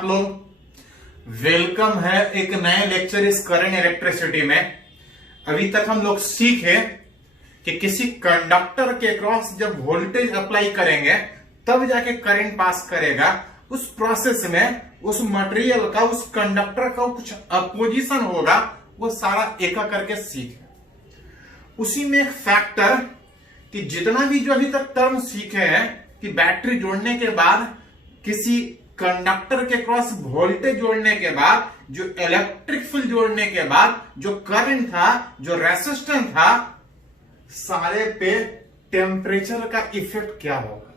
आप लोग। वेलकम है एक नए लेक्चर इस करंट इलेक्ट्रिसिटी में। अभी तक हम लोग सीखे कि किसी कंडक्टर के क्रॉस जब वोल्टेज अप्लाई करेंगे तब जाके करंट पास करेगा। उस प्रोसेस में उस मटेरियल का, उस कंडक्टर का कुछ अपोजिशन होगा, वो सारा एक करके सीखे। उसी में एक फैक्टर कि जितना भी जो अभी तक टर्म सीखे हैं कि बैटरी जोड़ने के बाद, किसी कंडक्टर के क्रॉस वोल्टेज जोड़ने के बाद, जो इलेक्ट्रिक फील्ड जोड़ने के बाद जो करंट था, जो रेसिस्टेंस था, सारे पे टेम्परेचर का इफेक्ट क्या होगा,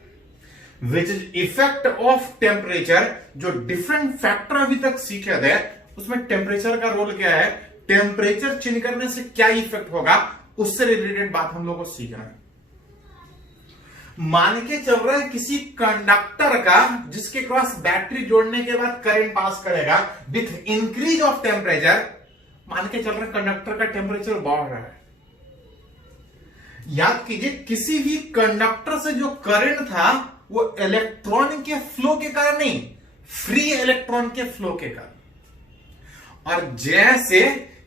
which is effect of temperature. जो डिफरेंट फैक्टर अभी तक सीखे थे उसमें टेम्परेचर का रोल क्या है, टेम्परेचर चेंज करने से क्या इफेक्ट होगा, उससे रिलेटेड बात हम लोग को सीखना है। मान के चल रहा है किसी कंडक्टर का जिसके क्रॉस बैटरी जोड़ने के बाद करंट पास करेगा विथ इंक्रीज ऑफ टेम्परेचर। मान के चल रहा है कंडक्टर का टेम्परेचर बढ़ रहा है। याद कीजिए, किसी भी कंडक्टर से जो करंट था वो इलेक्ट्रॉन के फ्लो के कारण नहीं, फ्री इलेक्ट्रॉन के फ्लो के कारण। और जैसे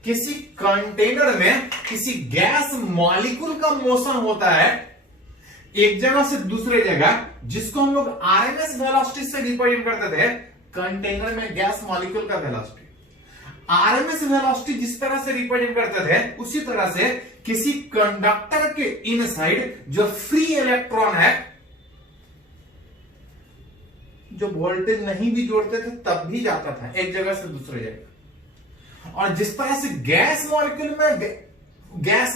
किसी कंटेनर में किसी गैस मॉलिक्यूल का मोशन होता है एक जगह से दूसरे जगह, जिसको हम लोग आरएमएस वेलोसिटी से रिप्रेजेंट करते थे, कंटेनर में गैस मॉलिक्यूल का वेलोसिटी आरएमएस वेलोसिटी जिस तरह से रिप्रेजेंट करते थे, उसी तरह से किसी कंडक्टर के इनसाइड जो फ्री इलेक्ट्रॉन है, जो वोल्टेज नहीं भी जोड़ते थे तब भी जाता था एक जगह से दूसरे जगह। और जिस तरह से गैस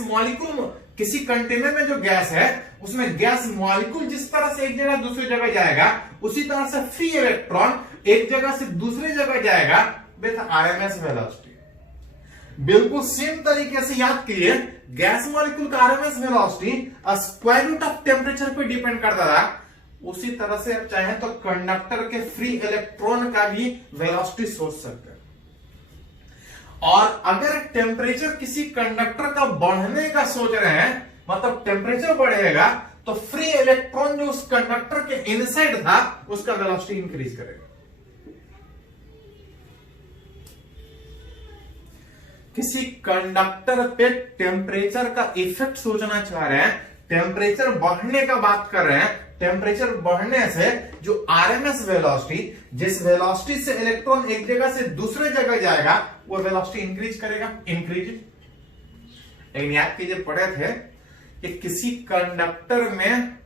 मॉलिक्यूल किसी कंटेनर में जो गैस है उसमें गैस मॉलिक्यूल जिस तरह से एक जगह दूसरी जगह जाएगा, उसी तरह से फ्री इलेक्ट्रॉन एक जगह से दूसरी जगह जाएगा विद आरएमएस वेलोसिटी। बिल्कुल सेम तरीके से याद कीजिए, गैस मॉलिक्यूल का RMS velocity square root of temperature पे डिपेंड करता था। उसी तरह से आप चाहें तो कंडक्टर के फ्री इलेक्ट्रॉन का भी वेलोसिटी सोच सकते हैं। और अगर टेम्परेचर किसी कंडक्टर का बढ़ने का सोच रहे हैं, मतलब टेम्परेचर बढ़ेगा तो फ्री इलेक्ट्रॉन जो उस कंडक्टर के इनसाइड था उसका वेलोसिटी इंक्रीज करेगा। किसी कंडक्टर पे टेम्परेचर का इफेक्ट सोचना चाह रहे हैं, टेम्परेचर बढ़ने का बात कर रहे हैं। टेम्परेचर बढ़ने से जो आरएमएस वेलोसिटी, जिस वेलोसिटी से इलेक्ट्रॉन एक जगह से दूसरे जगह जाएगा, वो वेलोसिटी इंक्रीज करेगा, इंक्रीज। लेकिन याद कीजिए, पढ़े थे कि किसी कंडक्टर में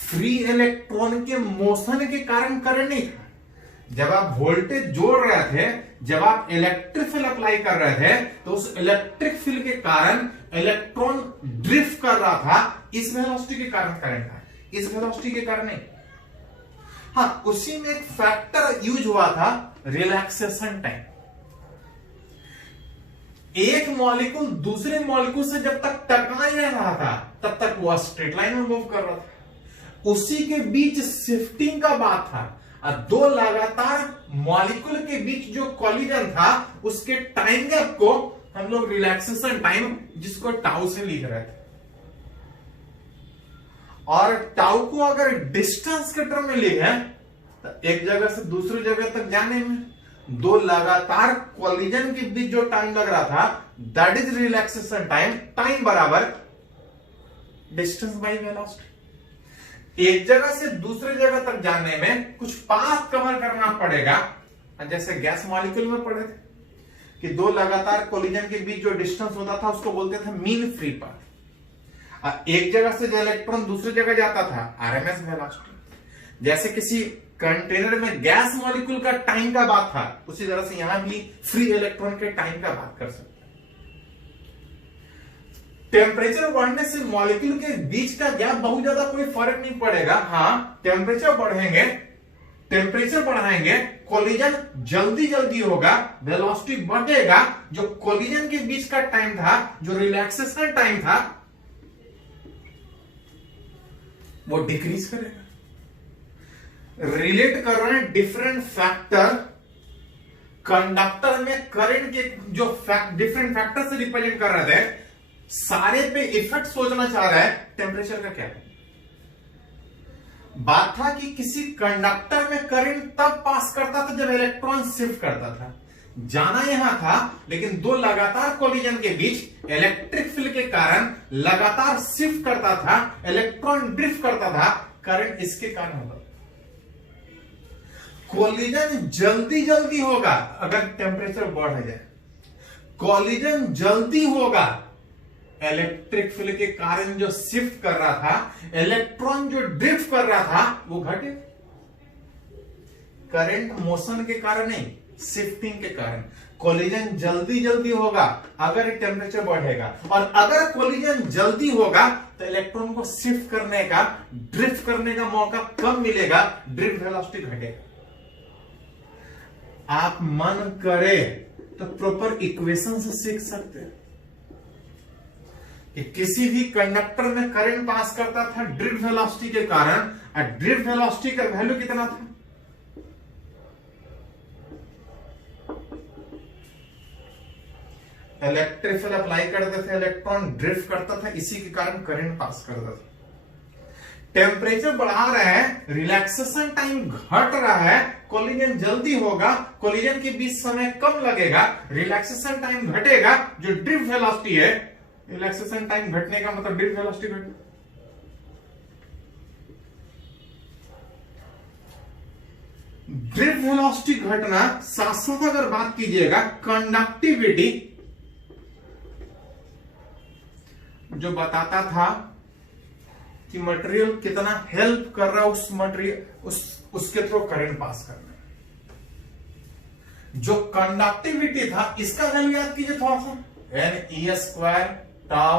फ्री इलेक्ट्रॉन के मोशन के कारण करंट नहीं था। जब आप वोल्टेज जोड़ रहे थे, जब आप इलेक्ट्रिक फील्ड अप्लाई कर रहे थे, तो उस इलेक्ट्रिक फील्ड के कारण इलेक्ट्रॉन ड्रिफ्ट कर रहा था। इस वेलोसिटी के कारण करंट था, इस वेलोसिटी के कारण नहीं। हाँ, उसी में एक फैक्टर यूज हुआ था, रिलैक्सेशन टाइम। एक मॉलिक्यूल दूसरे मॉलिक्यूल से जब तक टकरा ही रहा था तब तक वह स्ट्रेट लाइन में मूव कर रहा था। उसी के बीच शिफ्टिंग का बात था। और दो लगातार मॉलिक्यूल के बीच जो कॉलिजन था, उसके टाइम गैप को हम लोग रिलैक्सेशन टाइम, जिसको टाउ से लिख रहे थे। और टाउ को अगर डिस्टेंस के टर्म में लिखे तो एक जगह से दूसरी जगह तक जाने में दो लगातार कॉलिजन के बीच जो टाइम लग रहा था, that is relaxation time. Time बराबर डिस्टेंस बाय वेलोसिटी। एक जगह से दूसरी जगह तक जाने में कुछ पाथ कवर करना पड़ेगा। जैसे गैस मॉलिक्यूल में पढ़े थे कि दो लगातार कॉलिजन के बीच जो डिस्टेंस होता था उसको बोलते थे मीन फ्री पाथ। एक जगह से जो इलेक्ट्रॉन दूसरी जगह जाता था, आरएमएस वेलोसिटी। जैसे किसी कंटेनर में गैस मॉलिक्यूल का टाइम का बात था, उसी तरह से यहां भी फ्री इलेक्ट्रॉन के टाइम का बात कर सकते हैं। टेम्परेचर बढ़ने से मॉलिक्यूल के बीच का गैप बहुत ज्यादा कोई फर्क नहीं पड़ेगा। हाँ, टेम्परेचर बढ़ेंगे, टेम्परेचर बढ़ाएंगे, कोलिजन जल्दी जल्दी होगा, वेलोसिटी बढ़ेगा। जो कोलिजन के बीच का टाइम था, जो रिलैक्सेशन टाइम था, वो डिक्रीज करेगा। रिलेट कर रहे हैं डिफरेंट फैक्टर। कंडक्टर में करंट के जो डिफरेंट फैक्टर से रिप्रेजेंट कर रहे थे, सारे पे इफेक्ट सोचना चाह रहा है टेम्परेचर का क्या है। बात था कि किसी कंडक्टर में करंट तब पास करता था जब इलेक्ट्रॉन शिफ्ट करता था। जाना यहां था, लेकिन दो लगातार कोलिजन के बीच इलेक्ट्रिक फील्ड के कारण लगातार शिफ्ट करता था, इलेक्ट्रॉन ड्रिफ्ट करता था, करंट इसके कारण होगा। कोलिजन जल्दी जल्दी होगा अगर टेम्परेचर बढ़ जाए, कोलिजन जल्दी होगा इलेक्ट्रिक फील्ड के कारण जो शिफ्ट कर रहा था, इलेक्ट्रॉन जो ड्रिफ्ट कर रहा था वो घटे। करंट मोशन के कारण नहीं, शिफ्टिंग के कारण। कोलिजन जल्दी जल्दी होगा अगर टेम्परेचर बढ़ेगा, और अगर कोलिजन जल्दी होगा तो इलेक्ट्रॉन को शिफ्ट करने का, ड्रिफ्ट करने का मौका कम मिलेगा, ड्रिफ्ट वेलोसिटी घटेगा। आप मन करे तो प्रॉपर इक्वेशन से सीख सकते हैं कि किसी भी कंडक्टर में करंट पास करता था ड्रिफ्ट वेलोसिटी के कारण, और ड्रिफ्ट वेलोसिटी का वैल्यू कितना था? इलेक्ट्रिक फील्ड अप्लाई करते थे, इलेक्ट्रॉन ड्रिफ्ट करता था, इसी के कारण करंट पास करता था। टेम्परेचर बढ़ा रहा है, रिलैक्सेशन टाइम घट रहा है, कोलिजन जल्दी होगा, कोलिजन के बीच समय कम लगेगा, रिलैक्सेशन टाइम घटेगा, जो ड्रिफ्ट वेलोसिटी है, रिलैक्सेशन टाइम घटने का मतलब ड्रिफ्ट वेलोसिटी घटे। ड्रिफ्ट वेलोसिटी घटना, साथ साथ अगर बात कीजिएगा कंडक्टिविटी, जो बताता था कि मटेरियल कितना हेल्प कर रहा है उस मटेरियल, उसके थ्रू करंट पास करना। जो कंडक्टिविटी था इसका वैल्यू याद कीजिए थोड़ा सा, NE² tau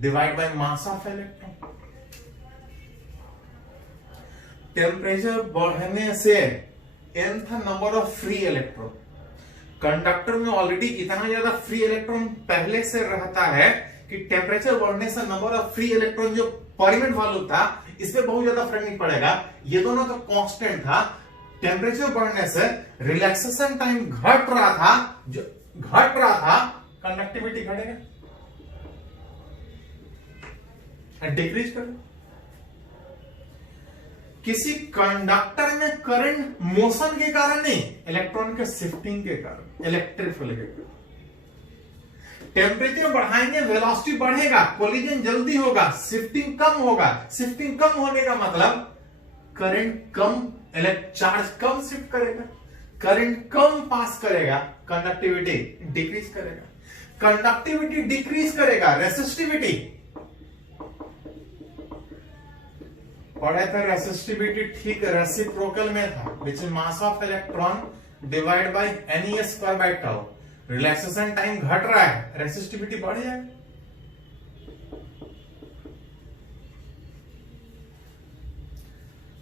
divide by mass of electron. Temperature बढ़ने से nth number of free electron, conductor में ऑलरेडी इतना ज्यादा फ्री इलेक्ट्रॉन पहले से रहता है कि टेम्परेचर बढ़ने से नंबर ऑफ फ्री इलेक्ट्रॉन जो परमिट वैल्यू था इसमें बहुत ज्यादा फर्क नहीं पड़ेगा, ये दोनों तो कांस्टेंट था। टेम्परेचर बढ़ने से रिलैक्सेशन टाइम घट रहा था, जो घट रहा था, कंडक्टिविटी घटेगा, डिक्रीज करेगा। किसी कंडक्टर में करंट मोशन के कारण नहीं, इलेक्ट्रॉन के शिफ्टिंग के कारण, इलेक्ट्रिक फील्ड के कारण। टेम्परेचर बढ़ाएंगे, वेलोसिटी बढ़ेगा, कोलिजन जल्दी होगा, शिफ्टिंग कम होगा। शिफ्टिंग कम होने का मतलब करंट कम, चार्ज कम शिफ्ट करेगा, करंट कम पास करेगा, कंडक्टिविटी डिक्रीज करेगा। कंडक्टिविटी डिक्रीज करेगा, रेसिस्टिविटी पढ़े थे, रेसिस्टिविटी ठीक रेसिप्रोकल में था, which is mass of electron divide by NE² by tau. Relaxation time घट रहा है, रेसिस्टिविटी बढ़ जाएगा।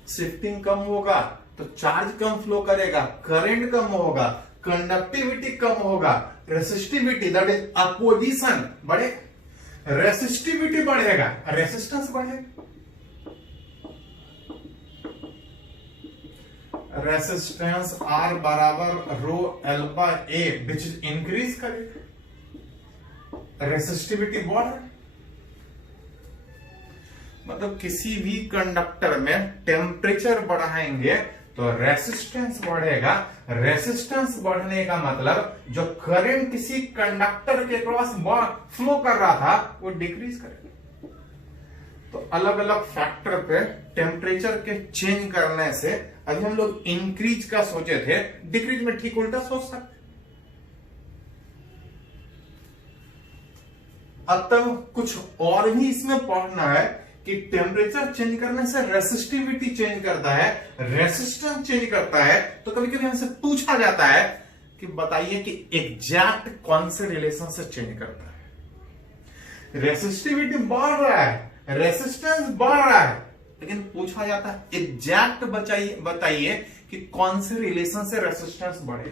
शिफ्टिंग कम होगा तो चार्ज कम फ्लो करेगा, करंट कम होगा, कंडक्टिविटी कम होगा, रेसिस्टिविटी दैट इज अपोजिशन बढ़ेगा, रेसिस्टिविटी बढ़ेगा, रेसिस्टेंस बढ़ेगा, रेसिस्टेंस R बराबर rho L by A which is increase करेगा, रेसिस्टिविटी बढ़ रहा है। मतलब किसी भी कंडक्टर में टेम्परेचर बढ़ाएंगे तो रेसिस्टेंस बढ़ेगा, रेसिस्टेंस बढ़ने का मतलब जो करंट किसी कंडक्टर के क्रॉस फ्लो कर रहा था वो डिक्रीज करेगा। तो अलग अलग फैक्टर पे टेम्परेचर के चेंज करने से, अभी हम लोग इंक्रीज का सोचे थे, डिक्रीज में ठीक उल्टा सोच सकते। अब तक कुछ और भी इसमें पढ़ना है कि टेम्परेचर चेंज करने से रेसिस्टिविटी चेंज करता है, रेसिस्टेंस चेंज करता है। तो कभी कभी हमसे पूछा जाता है कि बताइए कि एग्जैक्ट कौन से रिलेशन से चेंज करता है। रेसिस्टिविटी बढ़ रहा है, रेसिस्टेंस बढ़ रहा है, लेकिन पूछा जाता है एग्जैक्ट बताइए कि कौन से रिलेशन से रेसिस्टेंस बढ़े।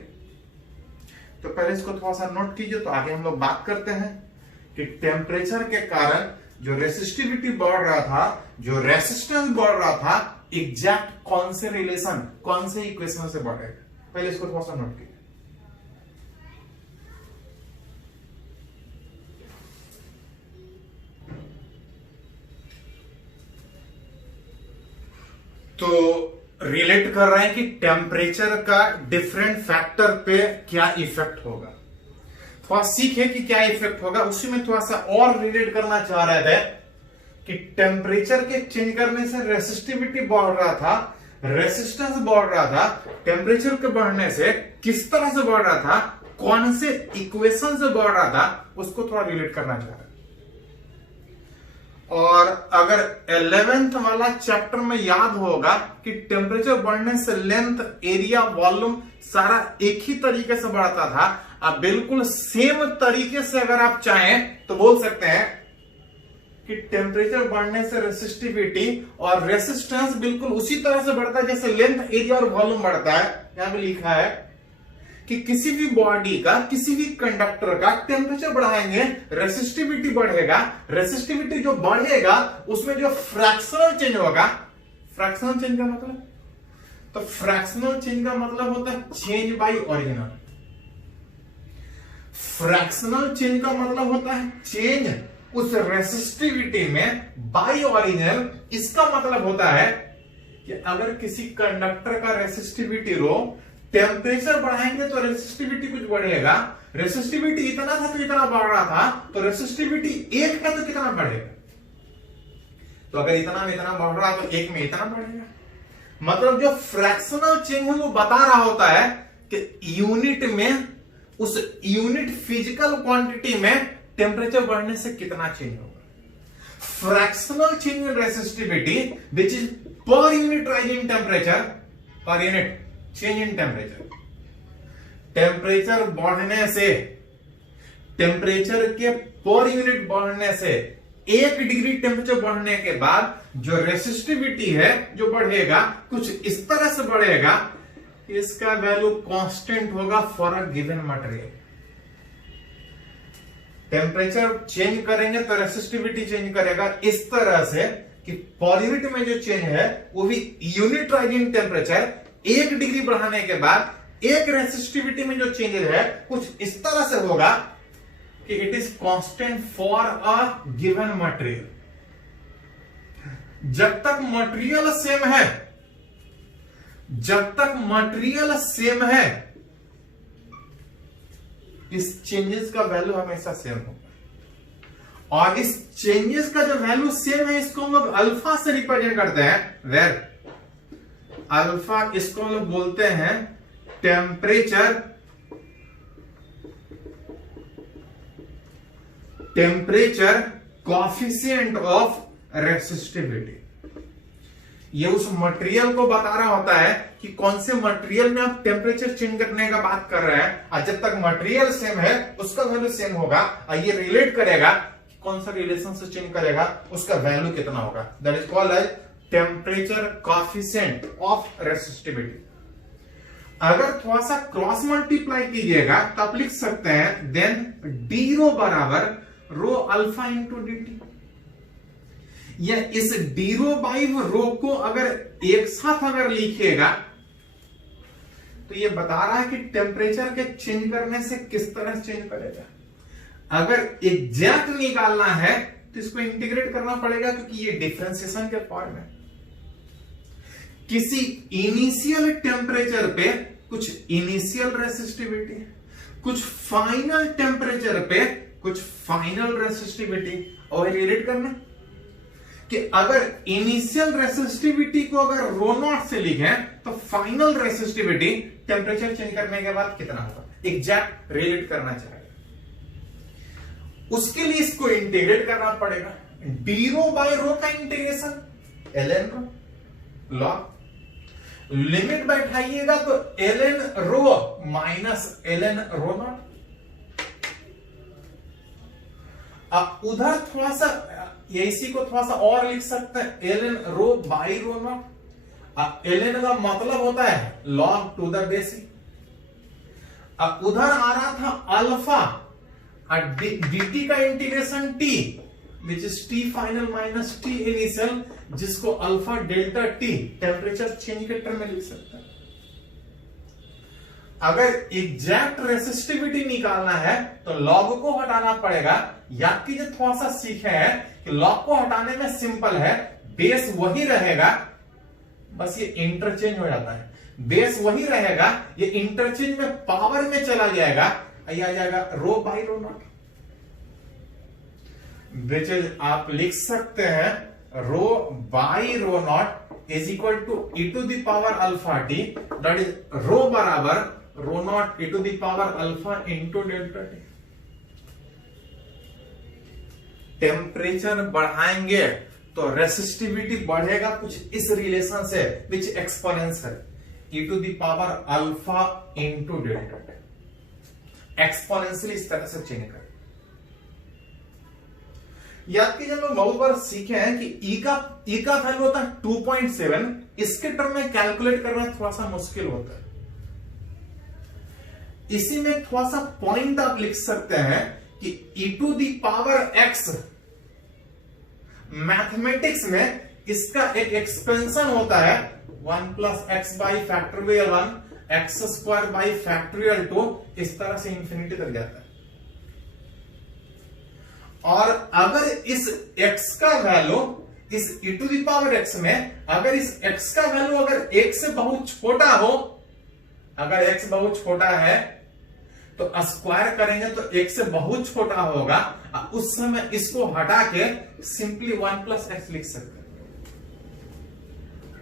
तो पहले इसको थोड़ा सा नोट कीजिए, तो आगे हम लोग बात करते हैं कि टेम्परेचर के कारण जो रेसिस्टिविटी बढ़ रहा था, जो रेसिस्टेंस बढ़ रहा था, एग्जैक्ट कौन से रिलेशन, कौन से इक्वेशन से बढ़ेगा। पहले इसको थोड़ा सा नोट कीजिए। तो रिलेट कर रहे हैं कि टेम्परेचर का डिफरेंट फैक्टर पे क्या इफेक्ट होगा। थोड़ा सीखे कि क्या इफेक्ट होगा, उसी में थोड़ा सा और रिलेट करना चाह रहे थे कि टेम्परेचर के चेंज करने से रेसिस्टिविटी बढ़ रहा था, रेसिस्टेंस बढ़ रहा था, टेम्परेचर के बढ़ने से किस तरह से बढ़ रहा था, कौन से इक्वेशन से बढ़ रहा था, उसको थोड़ा रिलेट करना चाह रहे हैं। और अगर 11th वाला चैप्टर में याद होगा कि टेम्परेचर बढ़ने से लेंथ, एरिया, वॉल्यूम सारा एक ही तरीके से बढ़ता था। अब बिल्कुल सेम तरीके से अगर आप चाहें तो बोल सकते हैं कि टेम्परेचर बढ़ने से रेसिस्टिविटी और रेसिस्टेंस बिल्कुल उसी तरह से बढ़ता है जैसे लेंथ, एरिया और वॉल्यूम बढ़ता है। यहां पे लिखा है कि किसी भी बॉडी का, किसी भी कंडक्टर का टेम्परेचर बढ़ाएंगे रेसिस्टिविटी बढ़ेगा। रेसिस्टिविटी जो बढ़ेगा उसमें जो फ्रैक्शनल चेंज होगा, फ्रैक्शनल चेंज का मतलब, तो फ्रैक्शनल चेंज का मतलब होता है change bye original. Fractional change का मतलब होता है चेंज उस रेसिस्टिविटी में बाय ओरिजिनल। इसका मतलब होता है कि अगर किसी कंडक्टर का रेसिस्टिविटी रो, टेम्परेचर बढ़ाएंगे तो रेसिस्टिविटी कुछ बढ़ेगा। रेसिस्टिविटी इतना था तो इतना बढ़ रहा था, तो रेसिस्टिविटी एक है तो कितना बढ़ेगा। तो अगर इतना में इतना बढ़ रहा तो एक में इतना बढ़ेगा। मतलब जो फ्रैक्शनल चेंज है वो बता रहा होता है कि यूनिट में, उस यूनिट फिजिकल क्वांटिटी में टेम्परेचर बढ़ने से कितना चेंज होगा। Fractional change in resistivity which is per unit rise in temperature, per unit change in temperature. Temperature बढ़ने से, टेम्परेचर के पर यूनिट बढ़ने से, 1 डिग्री टेम्परेचर बढ़ने के बाद जो रेसिस्टिविटी है जो बढ़ेगा कुछ इस तरह से बढ़ेगा, इसका वैल्यू कांस्टेंट होगा for a given material. Temperature change करेंगे तो रेसिस्टिविटी चेंज करेगा इस तरह से कि पर यूनिट में जो चेंज है वो भी यूनिट राइजिंग टेम्परेचर 1 डिग्री बढ़ाने के बाद एक रेसिस्टिविटी में जो चेंज है कुछ इस तरह से होगा कि it is constant for a given material. जब तक मटेरियल सेम है, जब तक मटेरियल सेम है, इस चेंजेस का वैल्यू हमेशा सेम होगा। और इस चेंजेस का जो वैल्यू सेम है इसको हम लोग अल्फा से रिप्रेजेंट करते हैं। वेर अल्फा, इसको हम लोग बोलते हैं temperature, temperature coefficient of resistivity. ये उस मटेरियल को बता रहा होता है कि कौन से मटेरियल में आप टेम्परेचर चेंज करने का बात कर रहे हैं, और जब तक मटेरियल सेम है उसका वैल्यू सेम होगा। और ये रिलेट करेगा कि कौन सा रिलेशन से चेंज करेगा, उसका वैल्यू कितना होगा। That is called as temperature coefficient of resistivity. अगर थोड़ा सा क्रॉस मल्टीप्लाई कीजिएगा तो आप लिख सकते हैं देन डी रो बराबर रो अल्फा इंटू डी टी। या इस डी रो बाई रो को अगर एक साथ अगर लिखिएगा तो ये बता रहा है कि टेम्परेचर के चेंज करने से किस तरह से चेंज करेगा। अगर एग्जैक्ट निकालना है तो इसको इंटीग्रेट करना पड़ेगा क्योंकि ये डिफरेंशिएशन के फॉर्म है। किसी इनिशियल टेम्परेचर पे कुछ इनिशियल रेसिस्टिविटी, कुछ फाइनल टेम्परेचर पे कुछ फाइनल रेसिस्टिविटी, और रिलेट करना कि अगर इनिशियल रेसिस्टिविटी को अगर रो नॉट से लिखें तो फाइनल रेसिस्टिविटी टेम्परेचर चेंज करने के बाद कितना होगा, एग्जैक्ट रिलेट करना चाहिए। उसके लिए इसको इंटीग्रेट करना पड़ेगा। डी रो बाय रो का integration ln rho log, limit बैठाइएगा तो ln rho minus ln rho naught. अब उधर थोड़ा सा इसी को थोड़ा सा और लिख सकते हैं ln rho by rho naught. ln का मतलब होता है log टू द बेसिक। अब उधर आ रहा था अल्फा, dt का integration t which is t final minus t initial, जिसको alpha delta t temperature change के टर्म में लिख सकते हैं। अगर एग्जैक्ट रेसिस्टिविटी निकालना है तो लॉग को हटाना पड़ेगा। याद कीजिए, थोड़ा सा सीखे हैं कि लॉग को हटाने में सिंपल है, बेस वही रहेगा, बस ये इंटरचेंज हो जाता है, बेस वही रहेगा, ये इंटरचेंज में पावर में चला जाएगा, ये आ जाएगा rho by rho naught, which is आप लिख सकते हैं rho by rho naught is equal to e to the power alpha T, that is rho बराबर rho naught e to the power alpha into delta T. Temperature बढ़ाएंगे तो resistivity बढ़ेगा कुछ इस रिलेशन से, which exponential e to the power alpha into delta T, exponentially इस तरह से चेंज करें। याद कीजिए, हम लोग बहुत बार सीखे हैं कि ई का वैल्यू होता है 2.7, इसके टर्म में कैलकुलेट करना थोड़ा सा मुश्किल होता है। इसी में थोड़ा सा पॉइंट आप लिख सकते हैं कि e to the power x, mathematics में इसका एक एक्सपेंशन होता है 1 plus x by factorial 1 x square by factorial 2, इस तरह से इंफिनिटी तक जाता है। और अगर इस x का वैल्यू इस e to the power x में, अगर इस x का वैल्यू अगर 1 से बहुत छोटा हो, अगर x बहुत छोटा है तो स्क्वायर करेंगे तो 1 से बहुत छोटा होगा, उस समय इसको हटा के सिंपली 1 प्लस एक्स लिख सकते हैं।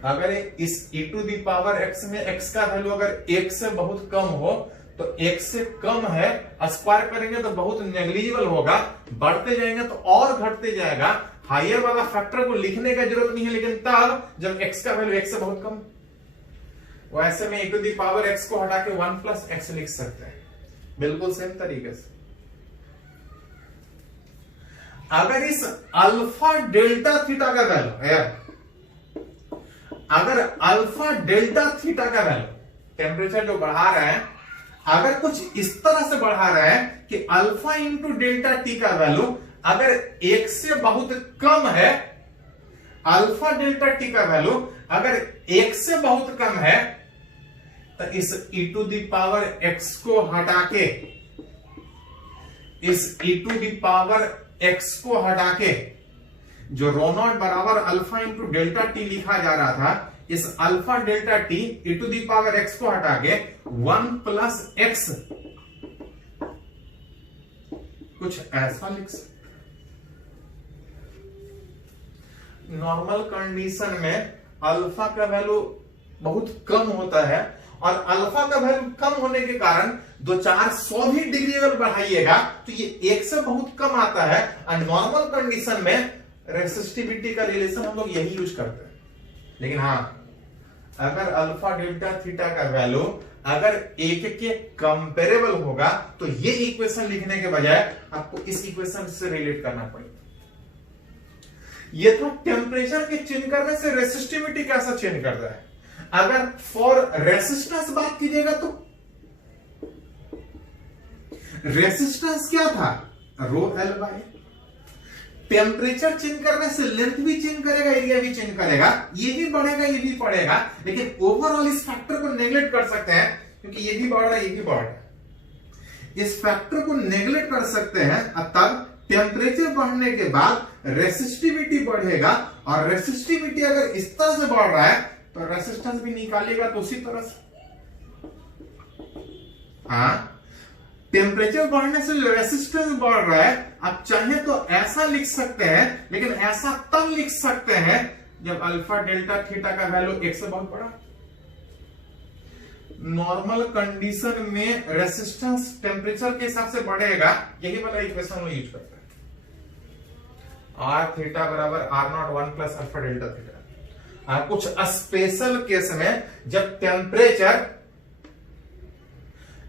अगर इस e to the power x में x का वैल्यू अगर 1 से बहुत कम हो तो 1 से कम है, स्क्वायर करेंगे तो बहुत नेग्लिजिबल होगा, बढ़ते जाएंगे तो और घटते जाएगा। हायर वाला फैक्टर को लिखने का जरूरत नहीं है, लेकिन तब जब x का वैल्यू 1 से बहुत कम, वैसे में e to the power x को हटा के 1 प्लस एक्स लिख सकते हैं, बिल्कुल सेम तरीके से। अगर इस अल्फा डेल्टा थीटा का वैल्यू, अगर अल्फा डेल्टा थीटा का वैल्यू टेम्परेचर जो बढ़ा रहा है, अगर कुछ इस तरह से बढ़ा रहा है कि अल्फा इंटू डेल्टा टी का वैल्यू अगर 1 से बहुत कम है, अल्फा डेल्टा टी का वैल्यू अगर 1 से बहुत कम है, तो इस e to the power x को हटा के, इस e to the power x को हटा के जो रो नॉट बराबर अल्फा इंटू डेल्टा टी लिखा जा रहा था, इस alpha delta T e to the power x को हटा के 1 प्लस एक्स कुछ ऐसा लिख सकते। नॉर्मल कंडीशन में अल्फा का वैल्यू बहुत कम होता है, और अल्फा का वैल्यू कम होने के कारण 2-400 भी डिग्री अगर बढ़ाइएगा तो ये 1 से बहुत कम आता है। और नॉर्मल कंडीशन में रेसिस्टिविटी का रिलेशन हम लोग यही यूज करते हैं। लेकिन हाँ, अगर अल्फा डेल्टा थीटा का वैल्यू अगर 1 के कंपेरेबल होगा तो ये इक्वेशन लिखने के बजाय आपको इस इक्वेशन से रिलेट करना पड़ेगा। ये तो टेम्परेचर के चेंज करने से रेसिस्टिविटी कैसा चेंज करता है। अगर फॉर रेसिस्टेंस बात कीजिएगा तो रेसिस्टेंस क्या था, rho L by. Temperature change करने से लेंथ भी चेंज करेगा, एरिया भी चेंज करेगा, ये भी बढ़ेगा ये भी बढ़ेगा, लेकिन ओवरऑल इस फैक्टर को नेग्लेक्ट कर सकते हैं क्योंकि ये भी बढ़ रहा है ये भी बढ़ रहा है। इस फैक्टर को नेग्लेक्ट कर सकते हैं, तब टेम्परेचर बढ़ने के बाद रेसिस्टिविटी बढ़ेगा, और रेसिस्टिविटी अगर इस तरह से बढ़ रहा है तो रेसिस्टेंस भी निकालिएगा तो उसी तरह से। हाँ, टेम्परेचर बढ़ने से रेसिस्टेंस बढ़ रहा है, आप चाहे तो ऐसा लिख सकते हैं, लेकिन ऐसा तब लिख सकते हैं जब अल्फा डेल्टा थीटा का वैल्यू 1 से बहुत बड़ा। नॉर्मल कंडीशन में रेसिस्टेंस टेम्परेचर के हिसाब से बढ़ेगा, यही वाला इक्वेशन हम यूज करते हैं। आर थीटा बराबर R naught 1 plus alpha delta theta. कुछ स्पेशल केस में जब टेम्परेचर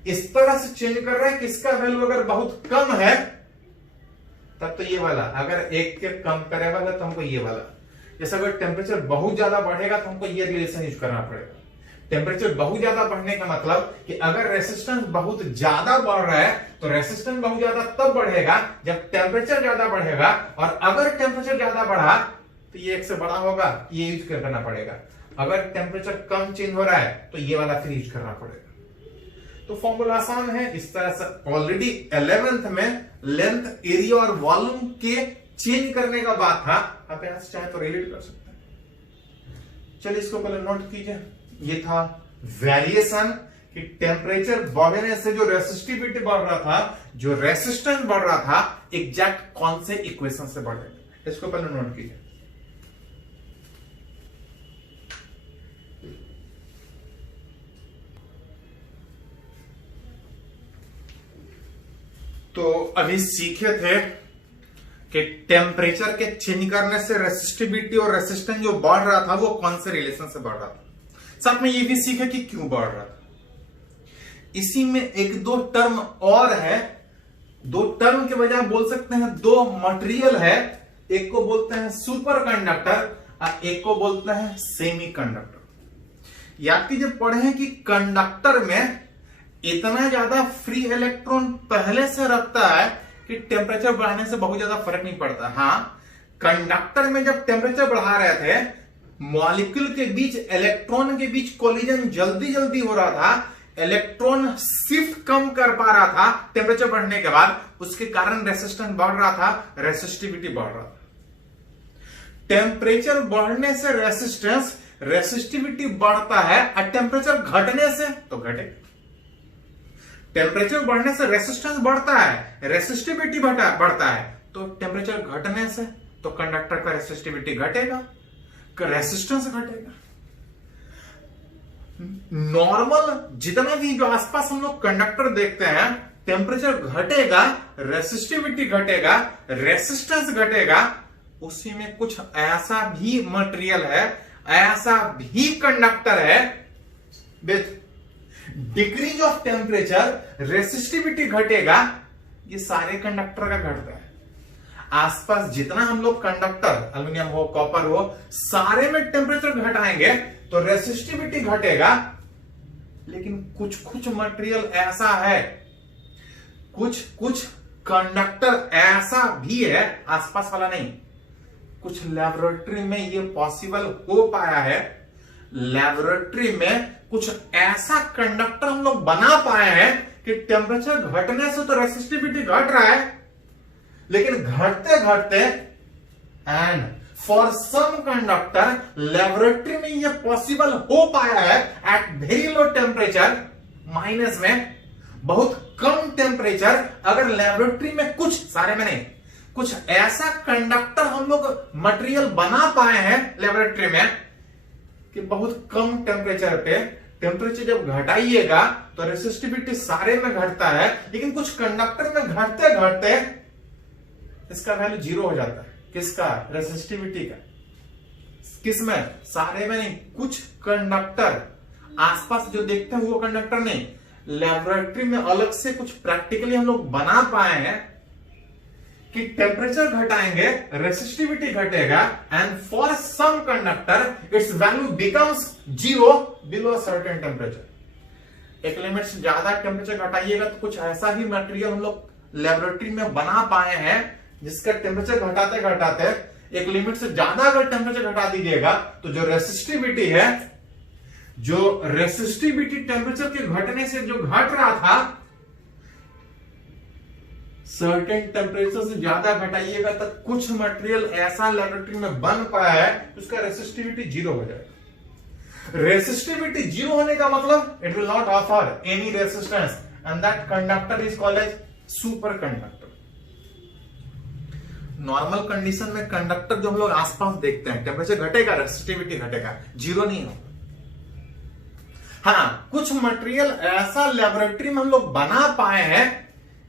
इस तरह से चेंज कर रहा है कि इसका वैल्यू अगर बहुत कम है तब तो ये वाला, अगर 1 के कंपेरेबल है तो हमको ये वाला। जैसे अगर टेम्परेचर बहुत ज्यादा बढ़ेगा तो हमको ये रिलेशन यूज करना पड़ेगा। टेम्परेचर बहुत ज्यादा बढ़ने का मतलब कि अगर रेसिस्टेंस बहुत ज्यादा बढ़ रहा है तो रेसिस्टेंस बहुत ज्यादा तब बढ़ेगा जब टेम्परेचर ज्यादा बढ़ेगा, और अगर टेम्परेचर ज्यादा बढ़ा तो ये 1 से बड़ा होगा, ये यूज करना पड़ेगा। अगर टेम्परेचर कम चेंज हो रहा है तो ये वाला फिर यूज करना पड़ेगा। तो फॉर्मूला आसान है, इस तरह से ऑलरेडी 11th में लेंथ, एरिया और वॉल्यूम के चेंज करने का बात था, आप यहां से चाहे तो रिलेट कर सकते हैं। चलिए इसको पहले नोट कीजिए। ये था वेरिएशन कि टेम्परेचर बढ़ने से जो रेसिस्टिविटी बढ़ रहा था, जो रेसिस्टेंस बढ़ रहा था, एग्जैक्ट कौन से इक्वेशन से बढ़ेगा, इसको पहले नोट कीजिए। तो अभी सीखे थे कि टेम्परेचर के चेंज करने से रेसिस्टिविटी और रेसिस्टेंस जो बढ़ रहा था वो कौन से रिलेशन से बढ़ रहा था। साथ में ये भी सीखे कि क्यों बढ़ रहा था। इसी में एक दो टर्म और है, दो टर्म के बजाय बोल सकते हैं दो मटेरियल है। एक को बोलते हैं सुपर कंडक्टर और एक को बोलते हैं सेमी कंडक्टर। याद कीजिए पढ़े हैं कि कंडक्टर में इतना ज्यादा फ्री इलेक्ट्रॉन पहले से रखता है कि टेम्परेचर बढ़ाने से बहुत ज्यादा फर्क नहीं पड़ता। हाँ, कंडक्टर में जब टेम्परेचर बढ़ा रहे थे, मॉलिक्यूल के बीच, इलेक्ट्रॉन के बीच कोलिजन जल्दी जल्दी हो रहा था, इलेक्ट्रॉन शिफ्ट कम कर पा रहा था टेम्परेचर बढ़ने के बाद, उसके कारण रेसिस्टेंस बढ़ रहा था, रेसिस्टिविटी बढ़ रहा था। टेम्परेचर बढ़ने से रेसिस्टिविटी बढ़ता है और टेम्परेचर घटने से तो घटे। टेम्परेचर बढ़ने से रेसिस्टेंस बढ़ता है, रेसिस्टिविटी बढ़ता है, तो टेम्परेचर घटने से तो कंडक्टर का रेसिस्टिविटी घटेगा, रेसिस्टेंस घटेगा। नॉर्मल जितना भी जो आसपास हम लोग कंडक्टर देखते हैं, टेम्परेचर घटेगा, रेसिस्टिविटी घटेगा, रेसिस्टेंस घटेगा। उसी में कुछ ऐसा भी मटेरियल है, ऐसा भी कंडक्टर है with decrease of temperature resistivity घटेगा। ये सारे कंडक्टर का घटता है। आसपास जितना हम लोग कंडक्टर, एल्युमिनियम हो, कॉपर हो, सारे में टेम्परेचर घटाएंगे तो रेसिस्टिविटी घटेगा। लेकिन कुछ कुछ मटेरियल ऐसा है, कुछ कंडक्टर ऐसा भी है, आसपास वाला नहीं। कुछ लेबोरेटरी में ये पॉसिबल हो पाया है। लेबोरेटरी में कुछ ऐसा कंडक्टर हम लोग बना पाए हैं कि टेम्परेचर घटने से तो रेसिस्टिविटी घट रहा है, लेकिन घटते घटते and for some conductor laboratory में यह पॉसिबल हो पाया है at very low temperature, minus में बहुत कम टेम्परेचर। अगर लेबोरेटरी में कुछ, सारे में नहीं, कुछ ऐसा कंडक्टर हम लोग मटेरियल बना पाए हैं लेबोरेटरी में कि बहुत कम टेम्परेचर पे, टेम्परेचर जब घटाइएगा तो रेसिस्टिविटी सारे में घटता है, लेकिन कुछ कंडक्टर में घटते घटते इसका वैल्यू 0 हो जाता है। किसका? रेसिस्टिविटी का। किसमें? सारे में नहीं, कुछ कंडक्टर आसपास जो देखते हैं वो कंडक्टर नहीं, लेबोरेटरी में अलग से कुछ प्रैक्टिकली हम लोग बना पाए हैं कि टेम्परेचर घटाएंगे, रेसिस्टिविटी घटेगा, and for some conductor its value becomes 0 below certain temperature. एक लिमिट से ज्यादा टेम्परेचर घटाइएगा तो कुछ ऐसा ही मटेरियल हम लोग लेबोरेटरी में बना पाए हैं जिसका टेम्परेचर घटाते घटाते एक लिमिट से ज्यादा अगर टेम्परेचर घटा दीजिएगा तो जो रेसिस्टिविटी है, जो रेसिस्टिविटी टेम्परेचर के घटने से जो घट रहा था, सर्टेन टेम्परेचर से ज्यादा घटाइएगा तो कुछ मटेरियल ऐसा लेबोरेटरी में बन पाया है उसका रेसिस्टिविटी 0 हो जाएगा। रेसिस्टिविटी 0 होने का मतलब it will not offer any resistance and that conductor is called as superconductor. Normal condition में कंडक्टर जो हम लोग आसपास देखते हैं, टेम्परेचर घटेगा, रेसिस्टिविटी घटेगा, 0 नहीं होगा। हाँ, कुछ मटेरियल ऐसा लेबोरेटरी में हम लोग बना पाए हैं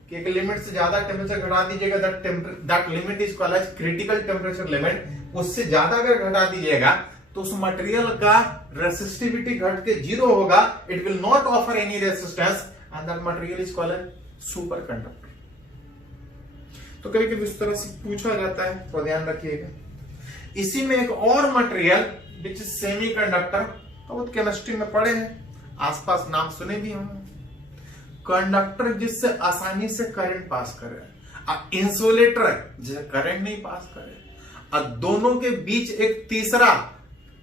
कि एक लिमिट से ज्यादा टेम्परेचर घटा दीजिएगा, that limit is called as critical temperature limit. उससे ज्यादा अगर घटा दीजिएगा तो उस मटेरियल का रेसिस्टिविटी घट के 0 होगा, it will not offer any resistance and that material is called as superconductor. तो कभी कभी इस तरह से पूछा जाता है, तो ध्यान रखिएगा। इसी में एक और material which is semi conductor, तो वो केमिस्ट्री में पढ़े हैं, आसपास नाम सुने भी होंगे। कंडक्टर जिससे आसानी से करंट पास करे, इंसुलेटर जिसे करंट नहीं पास करे, और दोनों के बीच एक तीसरा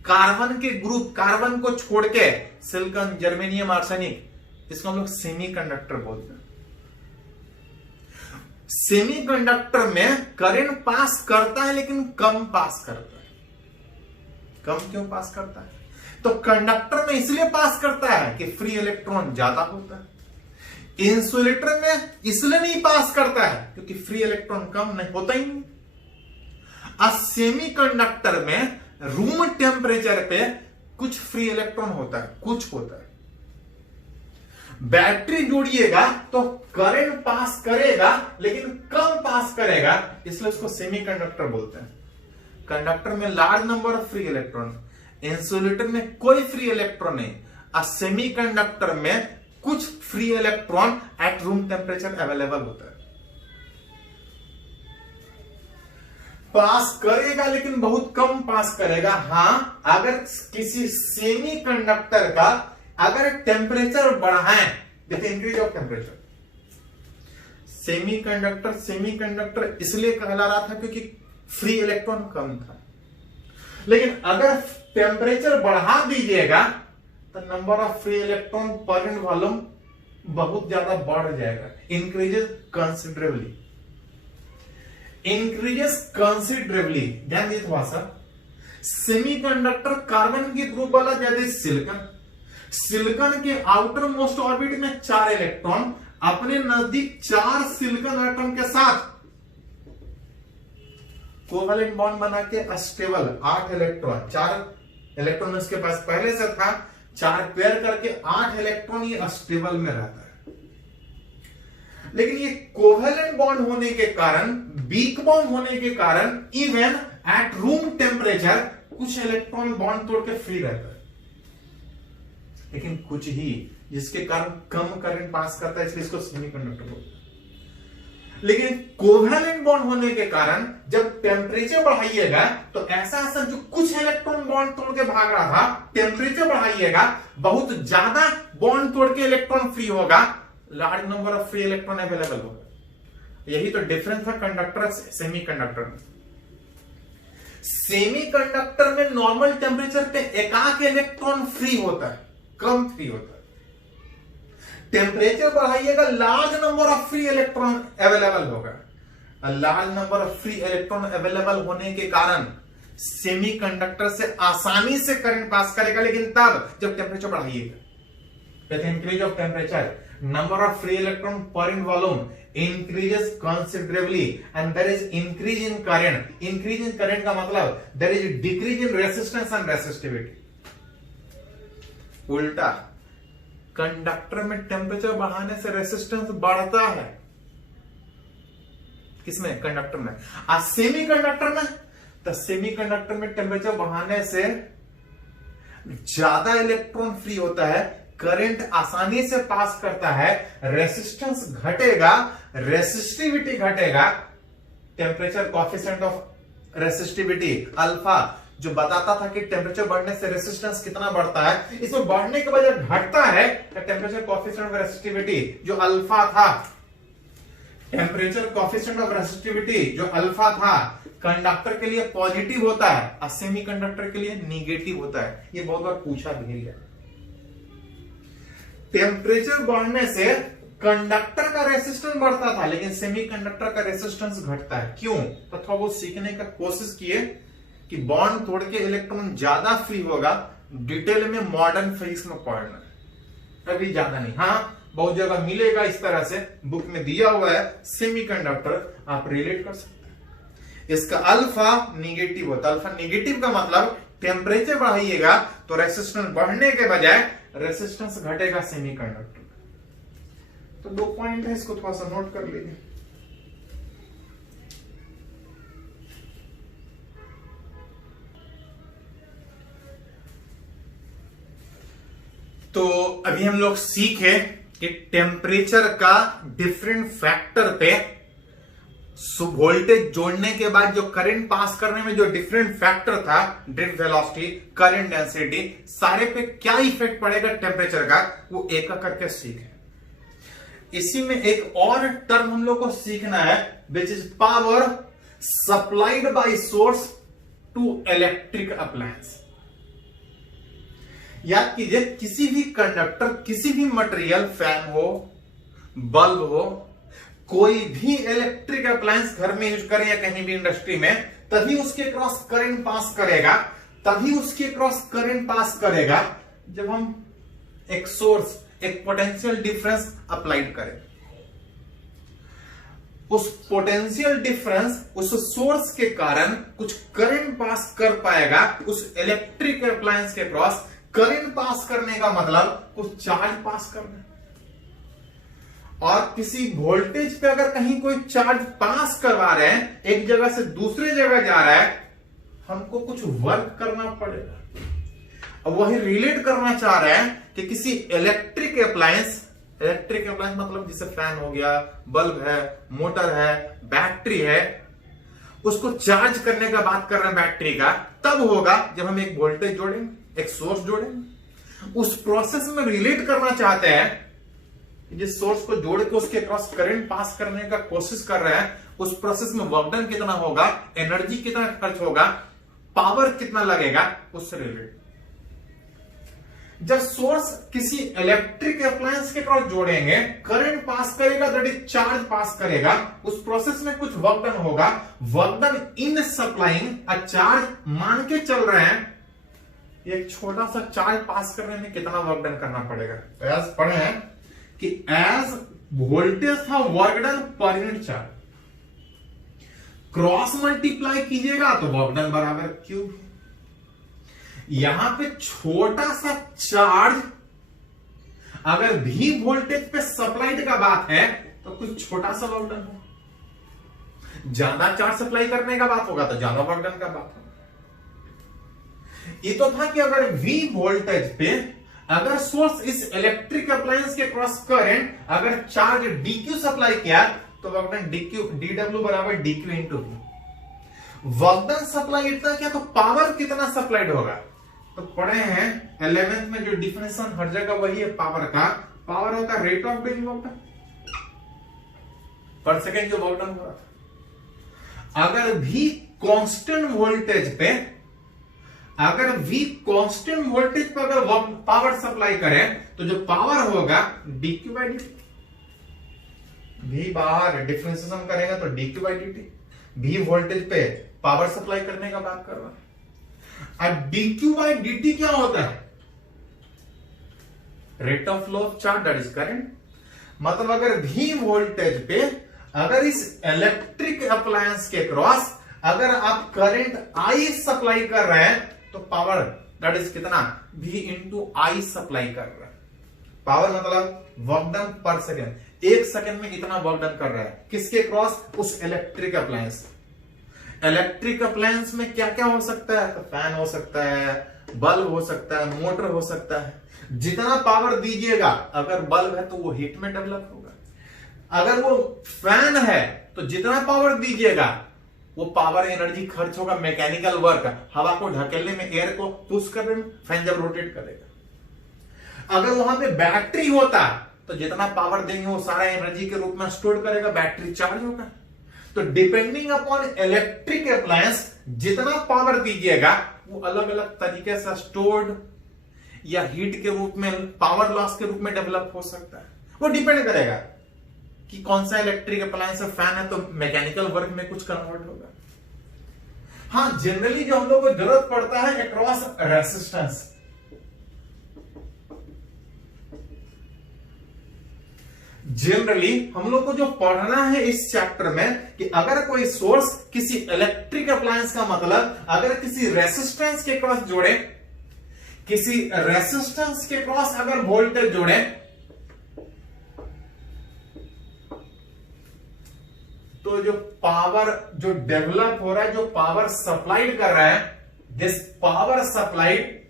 कार्बन के ग्रुप, कार्बन को छोड़ के सिलिकॉन, जर्मेनियम, आर्सेनिक, इसको हम लोग सेमी कंडक्टर बोलते हैं। सेमी कंडक्टर में करंट पास करता है लेकिन कम पास करता है। कम क्यों पास करता है? तो कंडक्टर में इसलिए पास करता है कि फ्री इलेक्ट्रॉन ज्यादा होता है, इंसुलेटर में इसलिए नहीं पास करता है क्योंकि फ्री इलेक्ट्रॉन कम नहीं होता ही नहीं। सेमीकंडक्टर में रूम टेम्परेचर पे कुछ फ्री इलेक्ट्रॉन होता है, कुछ होता है। बैटरी जोड़िएगा तो करंट पास करेगा लेकिन कम पास करेगा, इसलिए उसको सेमीकंडक्टर बोलते हैं। कंडक्टर में large number of free electron, insulator में कोई फ्री इलेक्ट्रॉन नहीं, और सेमीकंडक्टर में कुछ free electron at room temperature available होता है। पास करेगा लेकिन बहुत कम पास करेगा। हां, अगर किसी सेमीकंडक्टर का अगर टेम्परेचर बढ़ाएं, जैसे इंक्रीज ऑफ टेम्परेचर, सेमीकंडक्टर इसलिए कहला रहा था क्योंकि फ्री इलेक्ट्रॉन कम था, लेकिन अगर टेम्परेचर बढ़ा दीजिएगा तो number of free electron per unit volume बहुत ज्यादा बढ़ जाएगा, इंक्रीजेस कंसिडरेबली, ध्यान दीजिए थोड़ा सा। सेमीकंडक्टर कार्बन की ग्रुप वाला, जैसे सिलिकॉन के आउटर मोस्ट ऑर्बिट में 4 इलेक्ट्रॉन अपने नजदीक 4 सिलिकॉन एटम के साथ कोवैलेंट बॉन्ड बना के स्टेबल 8 इलेक्ट्रॉन, 4 इलेक्ट्रॉन उसके पास पहले से था, 4 पेयर करके 8 इलेक्ट्रॉन ये स्टेबल में रहता है। लेकिन ये कोवैलेंट बॉन्ड होने के कारण, वीक बॉन्ड होने के कारण, इवन एट रूम टेम्परेचर कुछ इलेक्ट्रॉन बॉन्ड तोड़ के फ्री रहता है, लेकिन कुछ ही, जिसके कारण कम करंट पास करता है, इसलिए इसको सेमीकंडक्टर बोलते हैं। लेकिन कोवैलेंट बॉन्ड होने के कारण जब टेम्परेचर बढ़ाइएगा तो ऐसा जो कुछ इलेक्ट्रॉन बॉन्ड तोड़ के भाग रहा था, टेम्परेचर बढ़ाइएगा बहुत ज्यादा बॉन्ड तोड़ के इलेक्ट्रॉन फ्री होगा, large number of free electron available होगा। यही तो डिफरेंस है कंडक्टर से सेमीकंडक्टर में। सेमीकंडक्टर में नॉर्मल टेम्परेचर पे एकाक इलेक्ट्रॉन फ्री होता है, कम फ्री होता है। टेम्परेचर बढ़ाइएगा, large number of free electron available होगा। Large number of free electron available होने के कारण सेमीकंडक्टर से आसानी से करंट पास करेगा, लेकिन तब जब टेम्परेचर बढ़ाइएगा। Increase of temperature, number of free electron per unit volume increases considerably and there is increase in current. Increase in current का मतलब there is decrease in resistance and resistivity. उल्टा, conductor में temperature बढ़ाने से resistance बढ़ता है, किसमें? Conductor में। और सेमीकंडक्टर में, तो सेमीकंडक्टर में टेम्परेचर बढ़ाने से ज्यादा इलेक्ट्रॉन फ्री होता है, करंट आसानी से पास करता है, रेसिस्टेंस घटेगा, रेसिस्टिविटी घटेगा। Temperature coefficient of resistivity alpha जो बताता था कि टेम्परेचर बढ़ने से रेसिस्टेंस कितना बढ़ता है, इसमें बढ़ने के बजाय घटता है। टेम्परेचर कोएफिशिएंट ऑफ रेसिस्टिविटी जो अल्फा था, टेम्परेचर कोएफिशिएंट ऑफ रेसिस्टिविटी जो अल्फा था, कंडक्टर के लिए पॉजिटिव होता है और सेमीकंडक्टर के लिए निगेटिव होता है। ये बहुत बार पूछा भी है। टेम्परेचर बढ़ने से कंडक्टर का रेसिस्टेंस बढ़ता था, लेकिन सेमीकंडक्टर का रेसिस्टेंस घटता है। क्यों? तो थोड़ा बहुत सीखने का कोशिश किए कि बॉन्ड तोड़ के इलेक्ट्रॉन ज्यादा फ्री होगा। डिटेल में मॉडर्न फिजिक्स में पढ़ना है, अभी ज्यादा नहीं। हाँ, बहुत जगह मिलेगा इस तरह से, बुक में दिया हुआ है सेमीकंडक्टर, आप रिलेट कर सकते हैं। इसका अल्फा निगेटिव होता है। अल्फा निगेटिव का मतलब टेम्परेचर बढ़ाइएगा तो रेसिस्टेंस बढ़ने के बजाय रेसिस्टेंस घटेगा सेमीकंडक्टर। तो 2 पॉइंट है, इसको थोड़ा सा नोट कर लीजिए। तो अभी हम लोग सीखे कि टेम्परेचर का डिफरेंट फैक्टर पे वोल्टेज जोड़ने के बाद जो करंट पास करने में जो डिफरेंट फैक्टर था, ड्रिफ्ट वेलोसिटी, करंट डेंसिटी, सारे पे क्या इफेक्ट पड़ेगा टेम्परेचर का, वो एक एक करके सीखे। इसी में एक और टर्म हम लोग को सीखना है, which is power supplied by source to electric appliance. याद कीजिए, किसी भी कंडक्टर, किसी भी मटेरियल, फैन हो, बल्ब हो, कोई भी इलेक्ट्रिक अप्लायंस घर में यूज करें या कहीं भी इंडस्ट्री में, तभी उसके क्रॉस करंट पास करेगा, तभी उसके क्रॉस करंट पास करेगा जब हम एक सोर्स, एक पोटेंशियल डिफरेंस अप्लाइड करें। उस पोटेंशियल डिफरेंस उस सोर्स के कारण कुछ करंट पास कर पाएगा। उस इलेक्ट्रिक अप्लायंस के क्रॉस करंट पास करने का मतलब कुछ चार्ज पास करना। और किसी वोल्टेज पे अगर कहीं कोई चार्ज पास करवा रहे हैं, एक जगह से दूसरी जगह जा रहा है, हमको कुछ वर्क करना पड़ेगा। अब वही रिलेट करना चाह रहे हैं कि किसी इलेक्ट्रिक अप्लायंस मतलब जैसे फैन हो गया, बल्ब है, मोटर है, बैटरी है, उसको चार्ज करने का बात कर रहे हैं बैटरी का, तब होगा जब हम एक वोल्टेज जोड़ेंगे, एक सोर्स जोड़ेंगे। उस प्रोसेस में रिलेट करना चाहते हैं कि जिस सोर्स को जोड़ के उसके क्रॉस करंट पास करने का कोशिश कर रहे हैं, उस प्रोसेस में वर्क डन कितना होगा, एनर्जी कितना खर्च होगा, पावर कितना लगेगा, उससे रिलेटेड। जब सोर्स किसी इलेक्ट्रिक अप्लायंस के क्रॉस जोड़ेंगे, करंट पास करेगा, दैट इज चार्ज पास करेगा, उस प्रोसेस में कुछ वर्क डन होगा। Work done in supplying a charge, मान के चल रहे हैं एक छोटा सा चार्ज पास करने में कितना वर्क डन करना पड़ेगा। तो एज पढ़े हैं कि एज वोल्टेज था work done per unit charge, cross multiply कीजिएगा तो वर्क डन बराबर क्यू। यहां पे छोटा सा चार्ज, अगर भी वोल्टेज पे सप्लाइड का बात है तो कुछ छोटा सा वर्क डन हो। ज्यादा चार्ज सप्लाई करने का बात होगा तो ज्यादा वर्क डन का बात होगा। ये तो था कि अगर V वोल्टेज पे अगर सोर्स इस इलेक्ट्रिक अप्लायंस के क्रॉस करंट अगर चार्ज dq सप्लाई किया तो वर्क डन dw बराबर dq into v। Work done supply इतना किया तो पावर कितना सप्लाइड होगा। तो पढ़े हैं 11th में जो डिफिनेशन हर जगह वही है पावर का। पावर होता है रेट ऑफ डेली वर्क पर सेकेंड जो वर्क डन हो रहा था। अगर V कांस्टेंट वोल्टेज पे, अगर V कांस्टेंट वोल्टेज पर अगर पावर सप्लाई करें तो जो पावर होगा dq बाई dt। V बाहर डिफरेंशिएशन करेंगे तो dq by dt। V voltage पे पावर सप्लाई करने का बात कर रहा है। अब dq बाई dt क्या होता है? Rate of flow of charge, that is current. मतलब अगर V वोल्टेज पे अगर इस इलेक्ट्रिक अप्लायंस के क्रॉस अगर आप करंट I सप्लाई कर रहे हैं तो पावर दैट इज कितना, V इंटू I सप्लाई कर रहा है। पावर मतलब वर्क डन पर सेकेंड, एक सेकेंड में इतना वर्क डन कर रहा है। किसके क्रॉस? उस इलेक्ट्रिक अप्लायंस। इलेक्ट्रिक अप्लायंस में क्या क्या हो सकता है? तो फैन हो सकता है, बल्ब हो सकता है, मोटर हो सकता है। जितना पावर दीजिएगा, अगर बल्ब है तो वो हीट में डेवलप होगा, अगर वो फैन है तो जितना पावर दीजिएगा वो पावर एनर्जी खर्च होगा, मैकेनिकल वर्क, हवा को ढकेलने में, एयर को पुश करने में, फैन जब रोटेट करेगा। अगर वहां पे बैटरी होता तो जितना पावर देंगे वो सारा एनर्जी के रूप में स्टोर करेगा, बैटरी चार्ज होगा। तो डिपेंडिंग अपॉन इलेक्ट्रिक अप्लायंस जितना पावर दीजिएगा वो अलग अलग तरीके से स्टोर्ड या हीट के रूप में, पावर लॉस के रूप में डेवलप हो सकता है। वो डिपेंड करेगा कि कौन सा इलेक्ट्रिक अप्लायंस है। फैन है तो मैकेनिकल वर्क में कुछ कन्वर्ट होगा। हाँ, जनरली जो हम लोग को जरूरत पड़ता है अक्रॉस रेसिस्टेंस। जनरली हम लोग को जो पढ़ना है इस चैप्टर में कि अगर कोई सोर्स किसी इलेक्ट्रिक अप्लायंस का मतलब अगर किसी रेसिस्टेंस के क्रॉस जोड़े, किसी रेसिस्टेंस के क्रॉस अगर वोल्टेज जोड़े तो जो पावर जो डेवलप हो रहा है, जो पावर सप्लाइड कर रहा है, दिस पावर सप्लाइड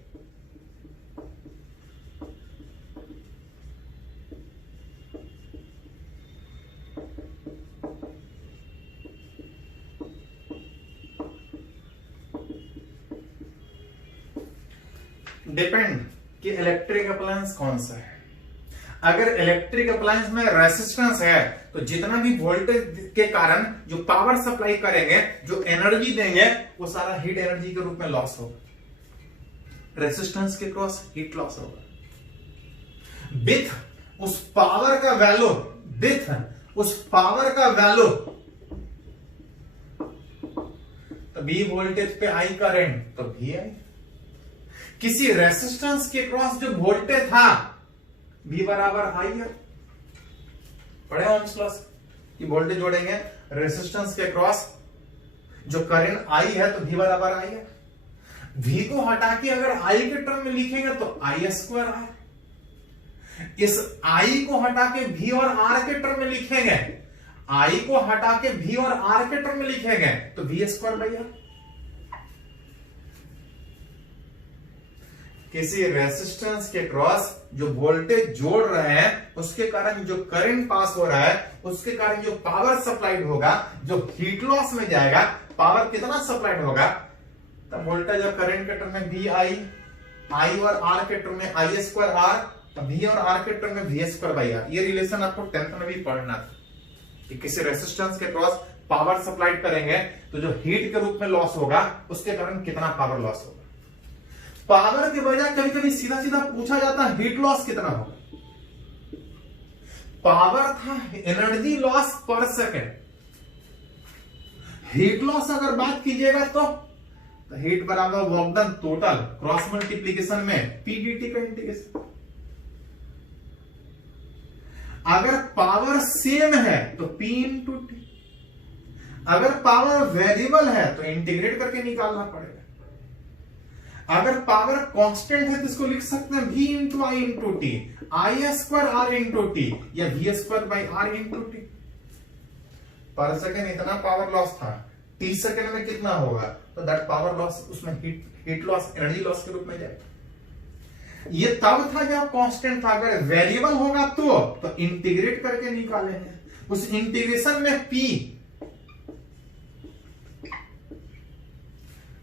डिपेंड कि इलेक्ट्रिक अप्लायंस कौन सा है। अगर इलेक्ट्रिक अप्लायंस में रेसिस्टेंस है तो जितना भी वोल्टेज के कारण जो पावर सप्लाई करेंगे, जो एनर्जी देंगे, वो सारा हीट एनर्जी के रूप में लॉस होगा। रेसिस्टेंस के क्रॉस हीट लॉस होगा। विथ उस पावर का वैल्यू, विथ उस पावर का वैल्यू, तो V वोल्टेज पे I करंट तो VI। किसी रेसिस्टेंस के क्रॉस जो वोल्टेज था V बराबर आई है, पढ़े ओम्स लॉ की वोल्टेज जोड़ेंगे रेसिस्टेंस के क्रॉस जो करंट आई है तो V बराबर आई है। V को हटा के अगर I के टर्म में लिखेंगे तो आई स्क्वायर है। इस I को हटा के V और R के टर्म में लिखेंगे, I को हटा के V और R के टर्म में लिखेंगे तो V स्क्वायर बाई आर। किसी रेसिस्टेंस के क्रॉस जो वोल्टेज जोड़ रहे हैं उसके कारण जो करंट पास हो रहा है, उसके कारण जो पावर सप्लाइड होगा, जो हीट लॉस में जाएगा, पावर कितना सप्लाइड होगा, तब वोल्टेज और करंट के टर्म में V I और R के टर्म में आई स्क्वायर R, V और R के टर्म में V स्क्वायर बाई आर। ये रिलेशन आपको 10th में भी पढ़ना था कि किसी रेसिस्टेंस के क्रॉस पावर सप्लाइड करेंगे तो जो हीट के रूप में लॉस होगा उसके कारण कितना पावर लॉस होगा। पावर के बजाय कभी कभी सीधा सीधा पूछा जाता है हीट लॉस कितना होगा। पावर था एनर्जी लॉस पर सेकेंड, हीट लॉस अगर बात कीजिएगा तो हीट बराबर work done total cross multiplication में पीडीटी का इंटीग्रेशन। अगर पावर सेम है तो P इंटू टी, अगर पावर वेरिएबल है तो इंटीग्रेट करके निकालना पड़ेगा। अगर पावर कांस्टेंट है तो इसको लिख सकते हैं V into I into t, I square R into t या V square by R into t. पर सेकेंड इतना पावर लॉस था, टी सेकेंड में कितना होगा तो दैट पावर लॉस उसमें हीट लॉस एनर्जी लॉस के रूप में जाएगा। ये तब था जब कांस्टेंट था, अगर वेरिएबल होगा तो इंटीग्रेट करके निकालेंगे। उस इंटीग्रेशन में P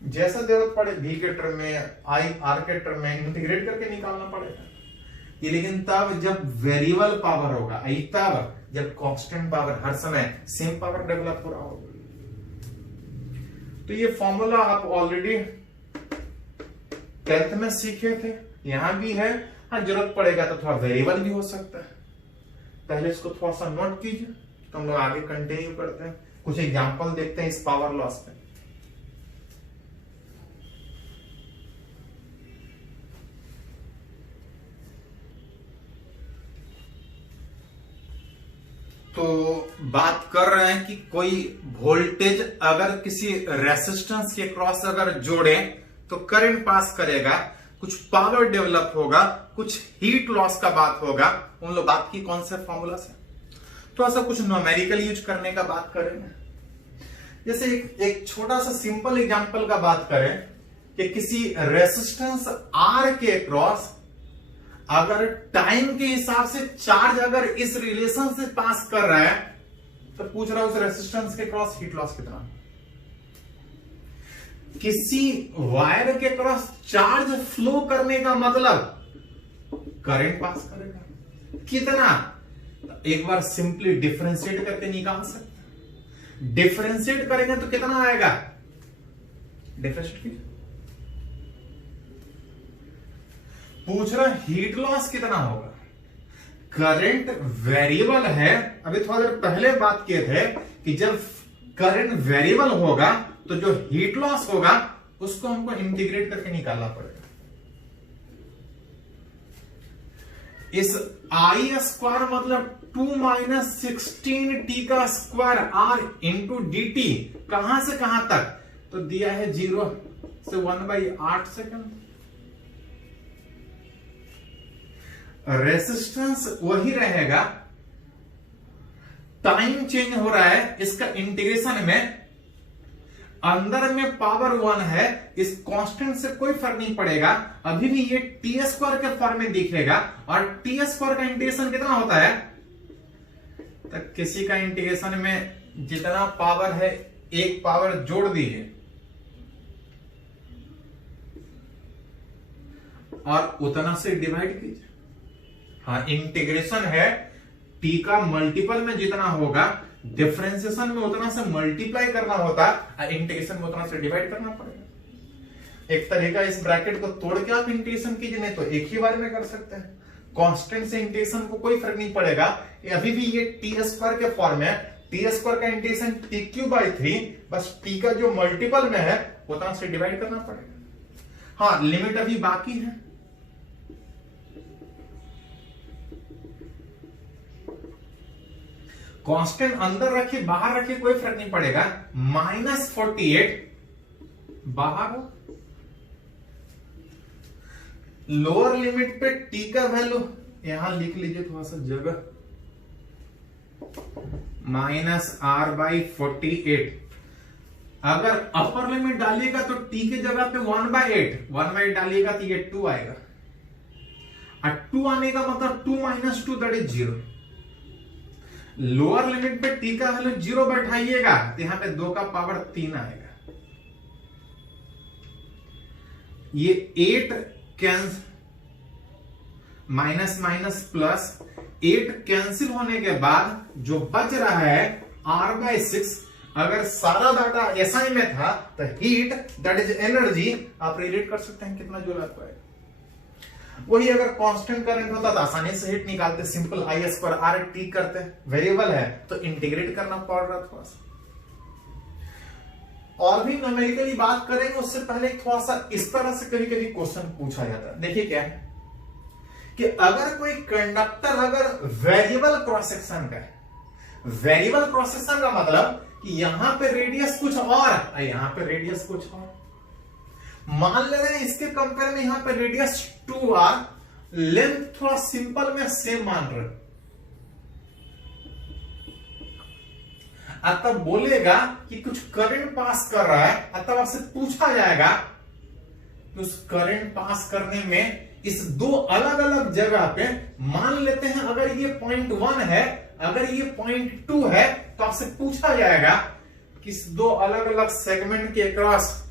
जैसा जरूरत पड़े V के टर्म में, I R के टर्म में इंटीग्रेट करके निकालना पड़ेगा। ये लेकिन तब जब वेरिएबल पावर होगा, तब जब कांस्टेंट पावर हर समय सेम पावर डेवलप हो रहा होगा। तो ये फॉर्मूला आप ऑलरेडी 10th में सीखे थे, यहां भी है। हाँ, जरूरत पड़ेगा तो थोड़ा वेरिएबल भी हो सकता है, पहले इसको थोड़ा सा नोट कीजिए तो हम लोग आगे कंटिन्यू करते हैं। कुछ एग्जांपल देखते हैं इस पावर लॉस पे। तो बात कर रहे हैं कि कोई वोल्टेज अगर किसी रेसिस्टेंस के क्रॉस अगर जोड़े तो करंट पास करेगा, कुछ पावर डेवलप होगा, कुछ हीट लॉस का बात होगा। उन लोग बात की कौन से फॉर्मूला से, तो ऐसा कुछ न्यूमेरिकल यूज करने का बात करेंगे। जैसे एक छोटा सा सिंपल एग्जांपल का बात करें कि किसी रेसिस्टेंस R के क्रॉस अगर टाइम के हिसाब से चार्ज अगर इस रिलेशन से पास कर रहा है तो पूछ रहा है उस रेसिस्टेंस के क्रॉस हीट लॉस कितना। किसी वायर के क्रॉस चार्ज फ्लो करने का मतलब करंट पास करेगा कितना, एक बार सिंपली डिफरेंशिएट करके निकाल सकते हैं। डिफरेंशिएट करेंगे तो कितना आएगा, डिफरेंशिएट कीजिए। पूछ रहा हीट लॉस कितना होगा। करंट वेरिएबल है, अभी थोड़ा देर पहले बात किए थे कि जब करंट वेरिएबल होगा तो जो हीट लॉस होगा उसको हमको इंटीग्रेट करके निकालना पड़ेगा। इस आई स्क्वायर मतलब 2 माइनस 16 टी का square R into d t, कहां से कहां तक तो दिया है 0 से 1/8 सेकंड। रेसिस्टेंस वही रहेगा, टाइम चेंज हो रहा है। इसका इंटीग्रेशन में अंदर में पावर 1 है, इस कांस्टेंट से कोई फर्क नहीं पड़ेगा, अभी भी ये टी स्क्वायर के फॉर्म में दिखेगा। और टी स्क्वायर का इंटीग्रेशन कितना होता है, तो किसी का इंटीग्रेशन में जितना पावर है एक पावर जोड़ दीजिए और उतना से डिवाइड कीजिए। हाँ, इंटीग्रेशन है, टी का मल्टीपल में जितना होगा, डिफरेंशिएशन में उतना से मल्टीप्लाई करना होता है, इंटीग्रेशन में उतना से डिवाइड करना पड़ेगा। एक तरीका इस ब्रैकेट को तोड़ के आप इंटीग्रेशन कीजिए, नहीं तो एक ही बार में कर सकते हैं। कांस्टेंट से इंटीग्रेशन को कोई फर्क नहीं पड़ेगा, अभी भी ये टी स्क्वायर के फॉर्म है। टी स्क्वायर का इंटीग्रेशन टी क्यूब बाई 3, बस टी का जो मल्टीपल में है उतना से डिवाइड करना पड़ेगा। हाँ, लिमिट अभी बाकी है। कांस्टेंट अंदर रखिए बाहर रखिए कोई फर्क नहीं पड़ेगा। -48 बाहर हो, लोअर लिमिट पे टी का वैल्यू यहां लिख लीजिए थोड़ा सा जगह, -r/48। अगर अपर लिमिट डालिएगा तो टी के जगह पे 1/8 डालिएगा तो ये 2 आएगा, और 2 आने का मतलब 2 - 2 दैट इज 0। लोअर लिमिट पे टी का वैल्यू 0 बैठाइएगा तो यहां पे 2 का पावर 3 आएगा। ये 8 माइनस माइनस प्लस 8 कैंसिल होने के बाद जो बच रहा है r/6। अगर सारा डाटा एसआई में था तो हीट दैट इज एनर्जी आप रिलेट कर सकते हैं कितना जूल आता है। वही अगर कांस्टेंट करंट होता तो आसानी से हीट निकालते, सिंपल I²R/T करते। वेरिएबल है तो इंटीग्रेट करना पड़ रहा थोड़ा सा। और भी न्यूमेरिकली बात करेंगे उससे पहले थोड़ा सा इस तरह से कभी कभी क्वेश्चन पूछा जाता है। देखिए क्या है कि अगर कोई कंडक्टर अगर वेरिएबल क्रॉस सेक्शन का है, वेरिएबल क्रॉस सेक्शन का मतलब कि यहां पे रेडियस कुछ और यहां पे रेडियस कुछ और, मान ले रहे हैं इसके कंपेयर में यहां पे रेडियस 2r, लेंथ थोड़ा सिंपल में सेम मान रहे, तब बोलेगा कि कुछ करंट पास कर रहा है, तब आपसे पूछा जाएगा कि उस करंट पास करने में इस दो अलग अलग जगह पे, मान लेते हैं अगर ये पॉइंट 1 है, अगर ये पॉइंट 2 है, तो आपसे पूछा जाएगा कि इस दो अलग अलग सेगमेंट के अक्रॉस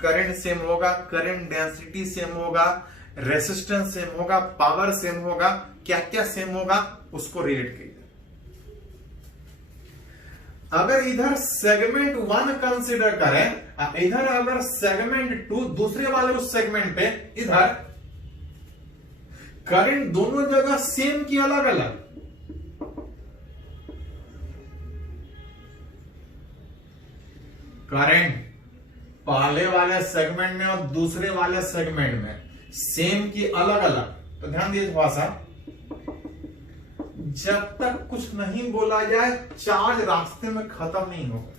करंट सेम होगा, करंट डेंसिटी सेम होगा, रेसिस्टेंस सेम होगा, पावर सेम होगा, क्या क्या सेम होगा उसको रिलेट कीजिए। अगर इधर सेगमेंट 1 कंसीडर करें, इधर अगर सेगमेंट 2 दूसरे वाले उस सेगमेंट पे, इधर करंट दोनों जगह सेम की अलग अलग, करंट पहले वाले सेगमेंट में और दूसरे वाले सेगमेंट में सेम की अलग अलग, तो ध्यान दीजिए थोड़ा सा, जब तक कुछ नहीं बोला जाए चार्ज रास्ते में खत्म नहीं होगा।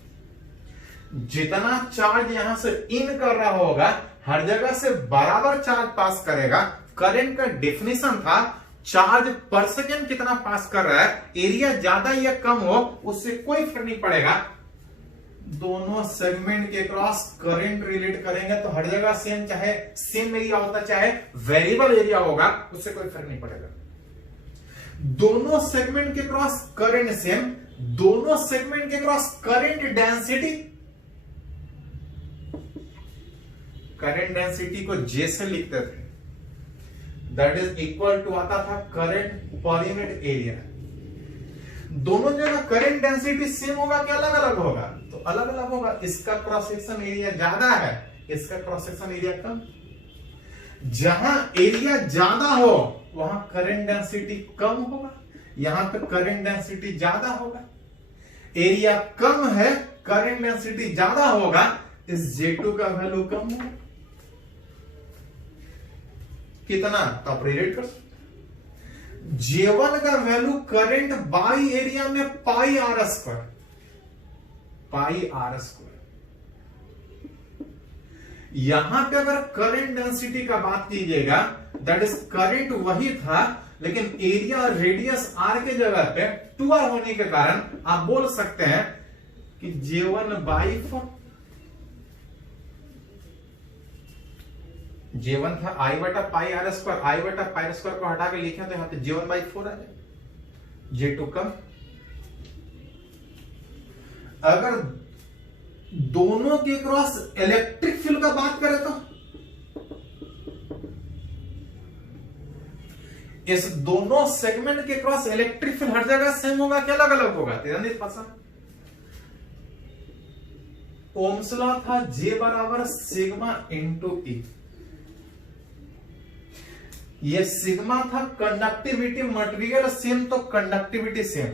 जितना चार्ज यहां से इन कर रहा होगा हर जगह से बराबर चार्ज पास करेगा। करंट का डेफिनेशन था चार्ज पर सेकेंड कितना पास कर रहा है, एरिया ज्यादा या कम हो उससे कोई फर्क नहीं पड़ेगा। दोनों सेगमेंट के क्रॉस करंट रिलेट करेंगे तो हर जगह सेम, चाहे सेम एरिया होता चाहे वेरिएबल एरिया होगा, उससे कोई फर्क नहीं पड़ेगा। दोनों सेगमेंट के क्रॉस करंट सेम, दोनों सेगमेंट के cross current density, current density को जे से लिखते थे, दैट इज इक्वल टू आता था करंट पर यूनिट एरिया। दोनों जगह करंट डेंसिटी सेम होगा कि अलग अलग होगा, तो अलग अलग होगा। इसका क्रॉस सेक्शन एरिया ज्यादा है, इसका क्रॉस सेक्शन एरिया कम। जहां एरिया ज्यादा हो वहां करंट डेंसिटी कम होगा, यहां पे करंट डेंसिटी ज्यादा होगा। एरिया कम है, करंट डेंसिटी ज्यादा होगा, इस J2 का वैल्यू कम होगा। कितना तो आप रिलेट कर सकते। J1 का वैल्यू करंट बाई एरिया में πr², πr²। यहां पे अगर करंट डेंसिटी का बात कीजिएगा, दैट इज करंट वही था लेकिन एरिया रेडियस r के जगह पे 2r होने के कारण आप बोल सकते हैं कि J1/4, J1 था I/πr², I/πr² को हटा के लिखे तो यहां पे J1/4 आ जाए, J2 कम। अगर दोनों के क्रॉस इलेक्ट्रिक फील्ड का बात करें तो इस दोनों सेगमेंट के क्रॉस इलेक्ट्रिक फील्ड हर जगह सेम होगा कि अलग अलग होगा, ओम्स लॉ था J बराबर सिग्मा इंटू E। ये सिग्मा था कंडक्टिविटी, मटेरियल सेम तो कंडक्टिविटी सेम,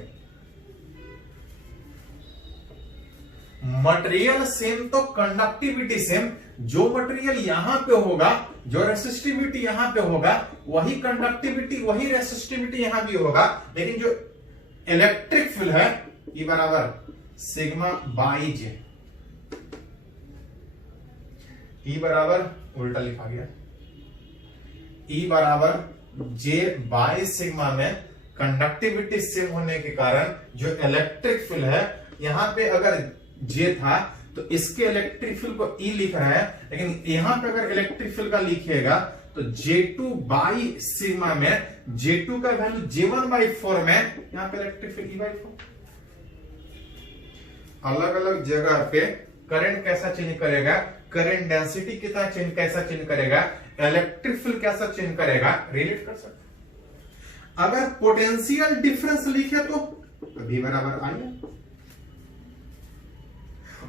मटेरियल सेम तो कंडक्टिविटी सेम। जो मटेरियल यहां पे होगा, जो रेसिस्टिविटी यहां पे होगा, वही कंडक्टिविटी वही रेसिस्टिविटी यहां भी होगा। लेकिन जो इलेक्ट्रिक फील्ड है E बराबर सिग्मा बाई जे, E बराबर उल्टा लिखा गया, E बराबर जे बाई सिग्मा में कंडक्टिविटी सेम होने के कारण जो इलेक्ट्रिक फील्ड है, यहां पे अगर जे था तो इसके इलेक्ट्रिक फील्ड को E लिख रहा है, लेकिन यहां पे अगर इलेक्ट्रिक फील्ड का लिखिएगा तो J2 बाई सिग्मा में J2 का वैल्यू J1 बाई 4 में, यहां पे इलेक्ट्रिक फील्ड E बाई 4। अलग अलग जगह पे करंट कैसा चेंज करेगा, करंट डेंसिटी कितना कैसा चेंज करेगा, इलेक्ट्रिक फील्ड कैसा चेंज करेगा, रिलेट कर सकते। अगर पोटेंशियल डिफरेंस लिखे तो V बराबर I,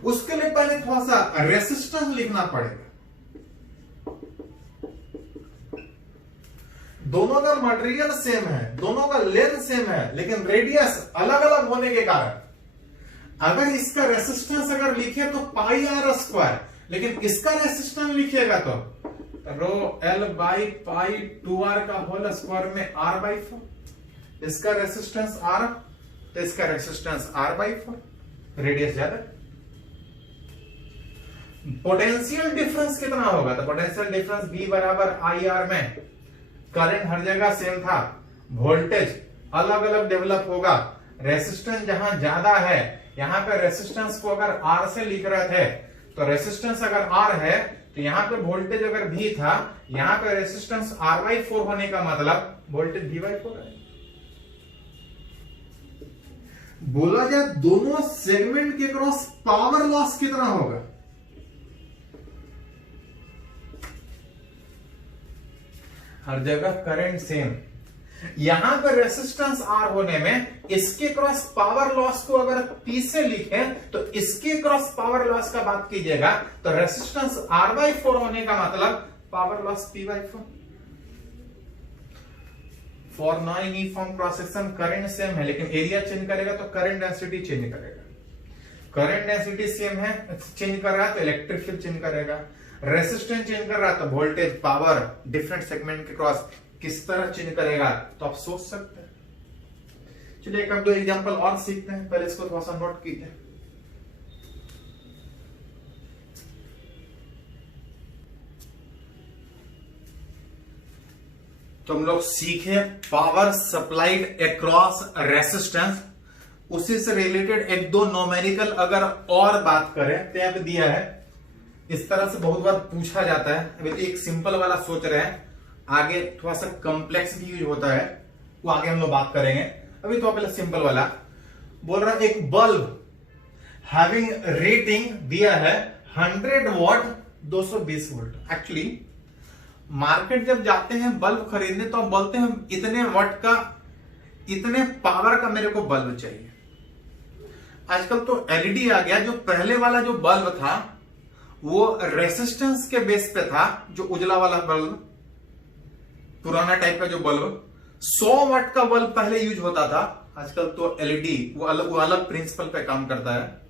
उसके लिए पहले थोड़ा सा रेसिस्टेंस लिखना पड़ेगा। दोनों का मटेरियल सेम है, दोनों का लेंथ सेम है, लेकिन रेडियस अलग अलग होने के कारण अगर इसका रेसिस्टेंस अगर लिखे तो पाई आर स्क्वायर, लेकिन इसका रेसिस्टेंस लिखिएगा तो rho L by pi 2r का होल स्क्वायर में r बाई 4। इसका रेसिस्टेंस r तो इसका रेसिस्टेंस r बाई 4, रेडियस ज्यादा। पोटेंशियल डिफरेंस कितना होगा, तो पोटेंशियल डिफरेंस V बराबर IR में करंट हर जगह सेम था, वोल्टेज अलग अलग डेवलप होगा। रेसिस्टेंस जहां ज्यादा है, यहां पे रेसिस्टेंस को अगर R से लिख रहे थे तो रेसिस्टेंस अगर R है तो यहां पे वोल्टेज अगर V था, यहां पे रेसिस्टेंस R बाई 4 होने का मतलब वोल्टेज V बाई 4 है। बोला जाए दोनों सेगमेंट के क्रॉस पावर लॉस कितना होगा, हर जगह करंट सेम, यहां पर रेसिस्टेंस R होने में इसके क्रॉस पावर लॉस को अगर P से लिखें तो इसके क्रॉस पावर लॉस का बात कीजिएगा तो रेसिस्टेंस R बाई 4 होने का मतलब power loss P by 4। For non uniform cross section current same है, लेकिन एरिया चेंज करेगा तो करंट डेंसिटी चेंज करेगा। करंट डेंसिटी सेम है, चेंज कर रहा है तो इलेक्ट्रिक फील्ड चेंज करेगा। रेसिस्टेंस चेंज कर रहा है तो वोल्टेज पावर डिफरेंट सेगमेंट के क्रॉस किस तरह चेंज करेगा, तो आप सोच सकते हैं। चलिए एक दो एग्जांपल और सीखते हैं, पहले इसको थोड़ा सा नोट कीजिए। तो हम लोग सीखे पावर सप्लाइड अक्रॉस रेसिस्टेंस, उसी से रिलेटेड एक दो न्यूमेरिकल अगर और बात करें तो यहां पे दिया है, इस तरह से बहुत बार पूछा जाता है। अभी तो एक सिंपल वाला सोच रहे हैं, आगे थोड़ा सा कॉम्प्लेक्स भी यूज होता है, वो आगे हम लोग बात करेंगे। अभी तो पहले सिंपल वाला बोल रहा है, एक बल्ब हैविंग रेटिंग दिया है 100 वॉट 220 वोल्ट। एक्चुअली मार्केट जब जाते हैं बल्ब खरीदने तो हम बोलते हैं इतने वॉट का, इतने पावर का मेरे को बल्ब चाहिए। आजकल तो एलईडी आ गया, जो पहले वाला जो बल्ब था वो रेसिस्टेंस के बेस पे था। जो उजला वाला बल्ब, पुराना टाइप का जो बल्ब 100 वाट का बल्ब पहले यूज होता था, आजकल तो एलईडी वो अलग प्रिंसिपल पे काम करता है।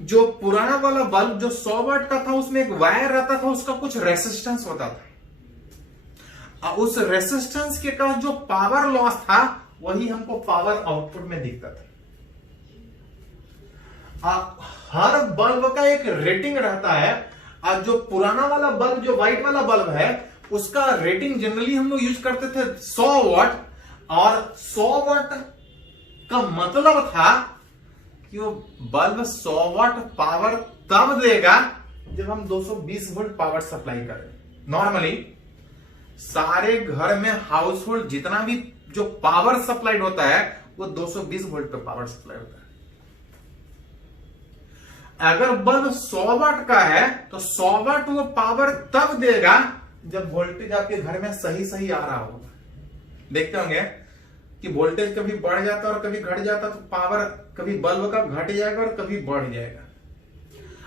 जो पुराना वाला बल्ब जो 100 वाट का था, उसमें एक वायर रहता था, उसका कुछ रेसिस्टेंस होता था। उस रेसिस्टेंस के कारण जो पावर लॉस था वही हमको पावर आउटपुट में दिखता था। हर बल्ब का एक रेटिंग रहता है, और जो पुराना वाला बल्ब जो व्हाइट वाला बल्ब है उसका रेटिंग जनरली हम लोग यूज करते थे 100 वाट, और 100 वाट का मतलब था कि वो बल्ब 100 वाट पावर तब देगा जब हम 220 वोल्ट पावर सप्लाई करें। नॉर्मली सारे घर में हाउस होल्ड जितना भी जो पावर सप्लाइड होता है वो 220 वोल्ट पे पावर सप्लाई होता है। अगर बल्ब 100 वाट का है तो 100 वाट वो पावर तब देगा जब वोल्टेज आपके घर में सही सही आ रहा होगा। देखते होंगे कि वोल्टेज कभी बढ़ जाता और कभी घट जाता, तो पावर कभी बल्ब का घट जाएगा और कभी बढ़ जाएगा।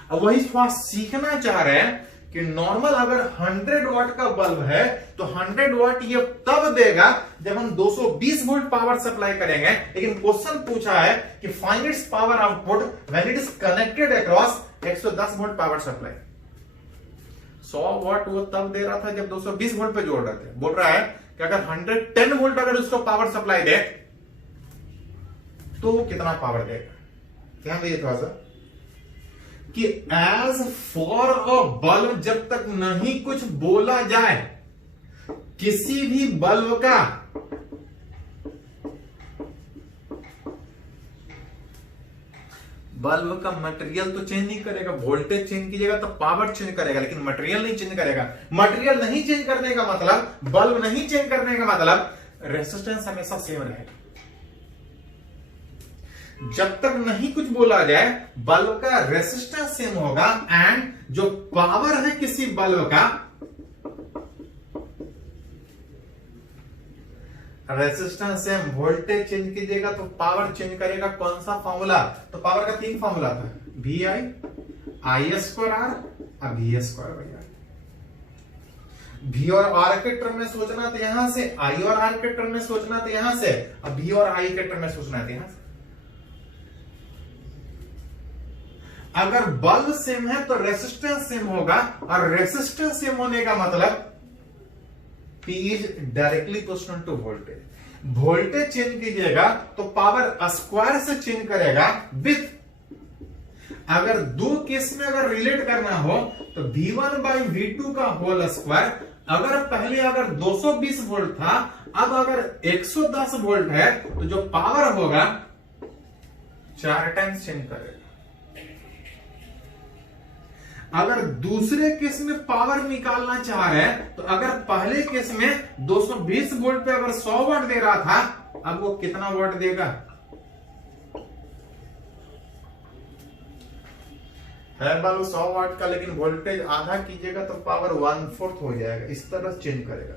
अब वही थोड़ा सीखना चाह रहे हैं कि नॉर्मल अगर 100 वाट का बल्ब है तो 100 वाट ये तब देगा जब हम 220 वोल्ट पावर सप्लाई करेंगे, लेकिन क्वेश्चन पूछा है कि find its power output when it is connected across 110 volt power supply. 100 वाट वो तब दे रहा था जब 220 वोल्ट पे जोड़ रहे थे। बोल रहा है कि अगर 110 वोल्ट अगर उसको पावर सप्लाई दे तो वो कितना पावर देगा। ध्यान दीजिए थोड़ा सा कि एज फॉर अ बल्ब, जब तक नहीं कुछ बोला जाए किसी भी बल्ब का मटेरियल तो चेंज नहीं करेगा। वोल्टेज चेंज कीजिएगा तो पावर चेंज करेगा, लेकिन मटेरियल नहीं चेंज करेगा। मटेरियल नहीं चेंज करने का मतलब, बल्ब नहीं चेंज करने का मतलब रेसिस्टेंस हमेशा सेम रहेगा। जब तक नहीं कुछ बोला जाए बल्ब का रेसिस्टेंस सेम होगा, एंड जो पावर है किसी बल्ब का, रेसिस्टेंस सेम, वोल्टेज चेंज कीजिएगा तो पावर चेंज करेगा। कौन सा फॉर्मूला? तो पावर का 3 फॉर्मूला था, V I, I square R, अब V square by R. V और आर के टर्म में सोचना तो यहां से, आई और आर के टर्म में सोचना तो यहां से, अब वी और आई के टर्म में सोचना है यहां से। अगर बल्ब सेम है तो रेसिस्टेंस सेम होगा, और रेसिस्टेंस सेम होने का मतलब P is directly proportional to voltage. Voltage change कीजिएगा तो पावर स्क्वायर से चेंज करेगा विथ, अगर दो केस में अगर रिलेट करना हो तो V1 बाई V2 का होल स्क्वायर। अगर पहले अगर 220 वोल्ट था, अब अगर 110 वोल्ट है तो जो पावर होगा 4 टाइम्स चेंज करेगा। अगर दूसरे केस में पावर निकालना चाह रहे हैं तो अगर पहले केस में 220 वोल्ट पे अगर 100 वाट दे रहा था, अब वो कितना वाट देगा? है बल्ब 100 वाट का, लेकिन वोल्टेज आधा कीजिएगा तो पावर 1/4 हो जाएगा। इस तरह चेंज करेगा।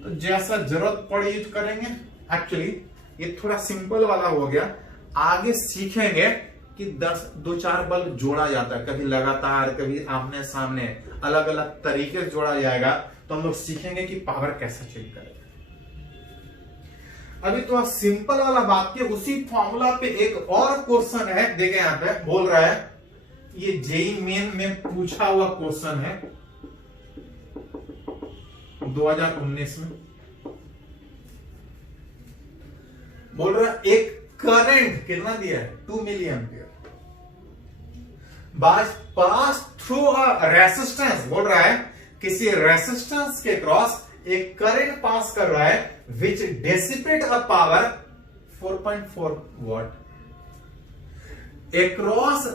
तो जैसा जरूरत पड़ी यूज करेंगे। एक्चुअली ये थोड़ा सिंपल वाला हो गया, आगे सीखेंगे कि 2-4 बल्ब जोड़ा जाता है, कभी लगातार, कभी आमने सामने, अलग अलग तरीके से जोड़ा जाएगा, तो हम लोग सीखेंगे कि पावर कैसे चेंज करेगा। अभी तो सिंपल वाला बात के उसी फॉर्मूला पे एक और क्वेश्चन है, देखें यहां पे बोल रहा है, ये जेई मेन में पूछा हुआ क्वेश्चन है 2019 में। बोल रहा है एक करंट कितना दिया है, 2 milliampere pass through a resistance. बोल रहा है किसी रेसिस्टेंस के क्रॉस एक करंट पास कर रहा है which dissipate a power 4.4 watt. Across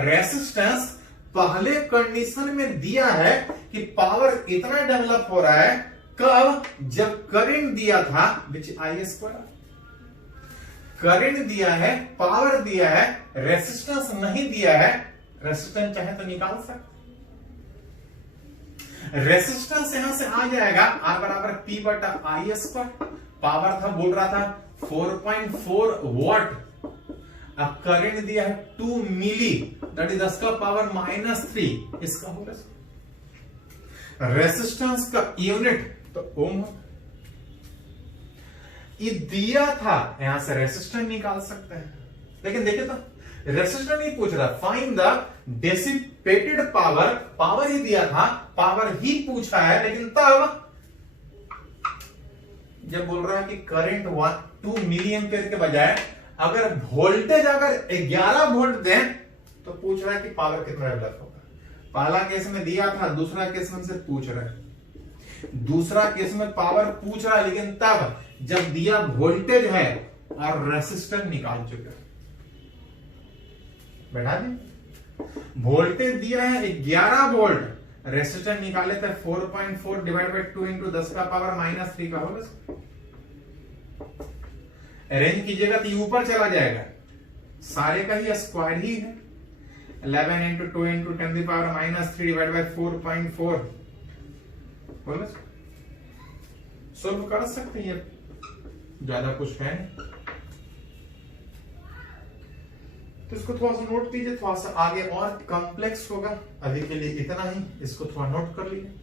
resistance पहले कंडीशन में दिया है कि पावर इतना डेवलप हो रहा है, कब? जब करंट दिया था विच आई स्क्वायर। करंट दिया है, पावर दिया है, रेसिस्टेंस नहीं दिया है। रेसिस्टेंस चाहे तो निकाल सकते, रेसिस्टेंस यहां से आ जाएगा R बराबर P बटा आई स्क्वायर। पावर था, बोल रहा था 4.4 वॉट, अब करंट दिया है 2 मिली, दैट इज 10 का पावर -3, इसका होगा। रेसिस्टेंस का यूनिट तो ओम, ये दिया था, यहां से रेसिस्टेंस निकाल सकते हैं। लेकिन देखिए तो रेसिस्टेंस नहीं पूछ रहा, find the dissipated power. Power ही दिया था, पावर ही पूछा है, लेकिन तब जब बोल रहा है कि करंट 2 मिली एम्पियर के बजाय अगर वोल्टेज अगर 11 वोल्ट दें तो पूछ रहा है कि पावर कितना डेवलप होगा। पहला केस में दिया था, दूसरा केस में से पूछ रहा है। दूसरा केस में पावर पूछ रहा है, लेकिन तब जब दिया वोल्टेज है और रेसिस्टेंस निकाल चुके हैं। बैठा दी, वोल्टेज दिया है 11 वोल्ट, रेसिस्टेंस निकाले थे 4.4 डिवाइड बाई 2 इंटू 10 का पावर -3 का होगा। अरेंज कीजिएगा तो ऊपर चला जाएगा, सारे का ही स्क्वायर ही है। 11 इंटू 2 इंटू 10 की पावर -3 डिवाइड बाई 4.4 बोलो, सोल्व कर सकते हैं, ज्यादा कुछ है नहीं। तो इसको थोड़ा सा नोट कीजिए, थोड़ा सा आगे और कॉम्प्लेक्स होगा, अभी के लिए इतना ही, इसको थोड़ा नोट कर लीजिए।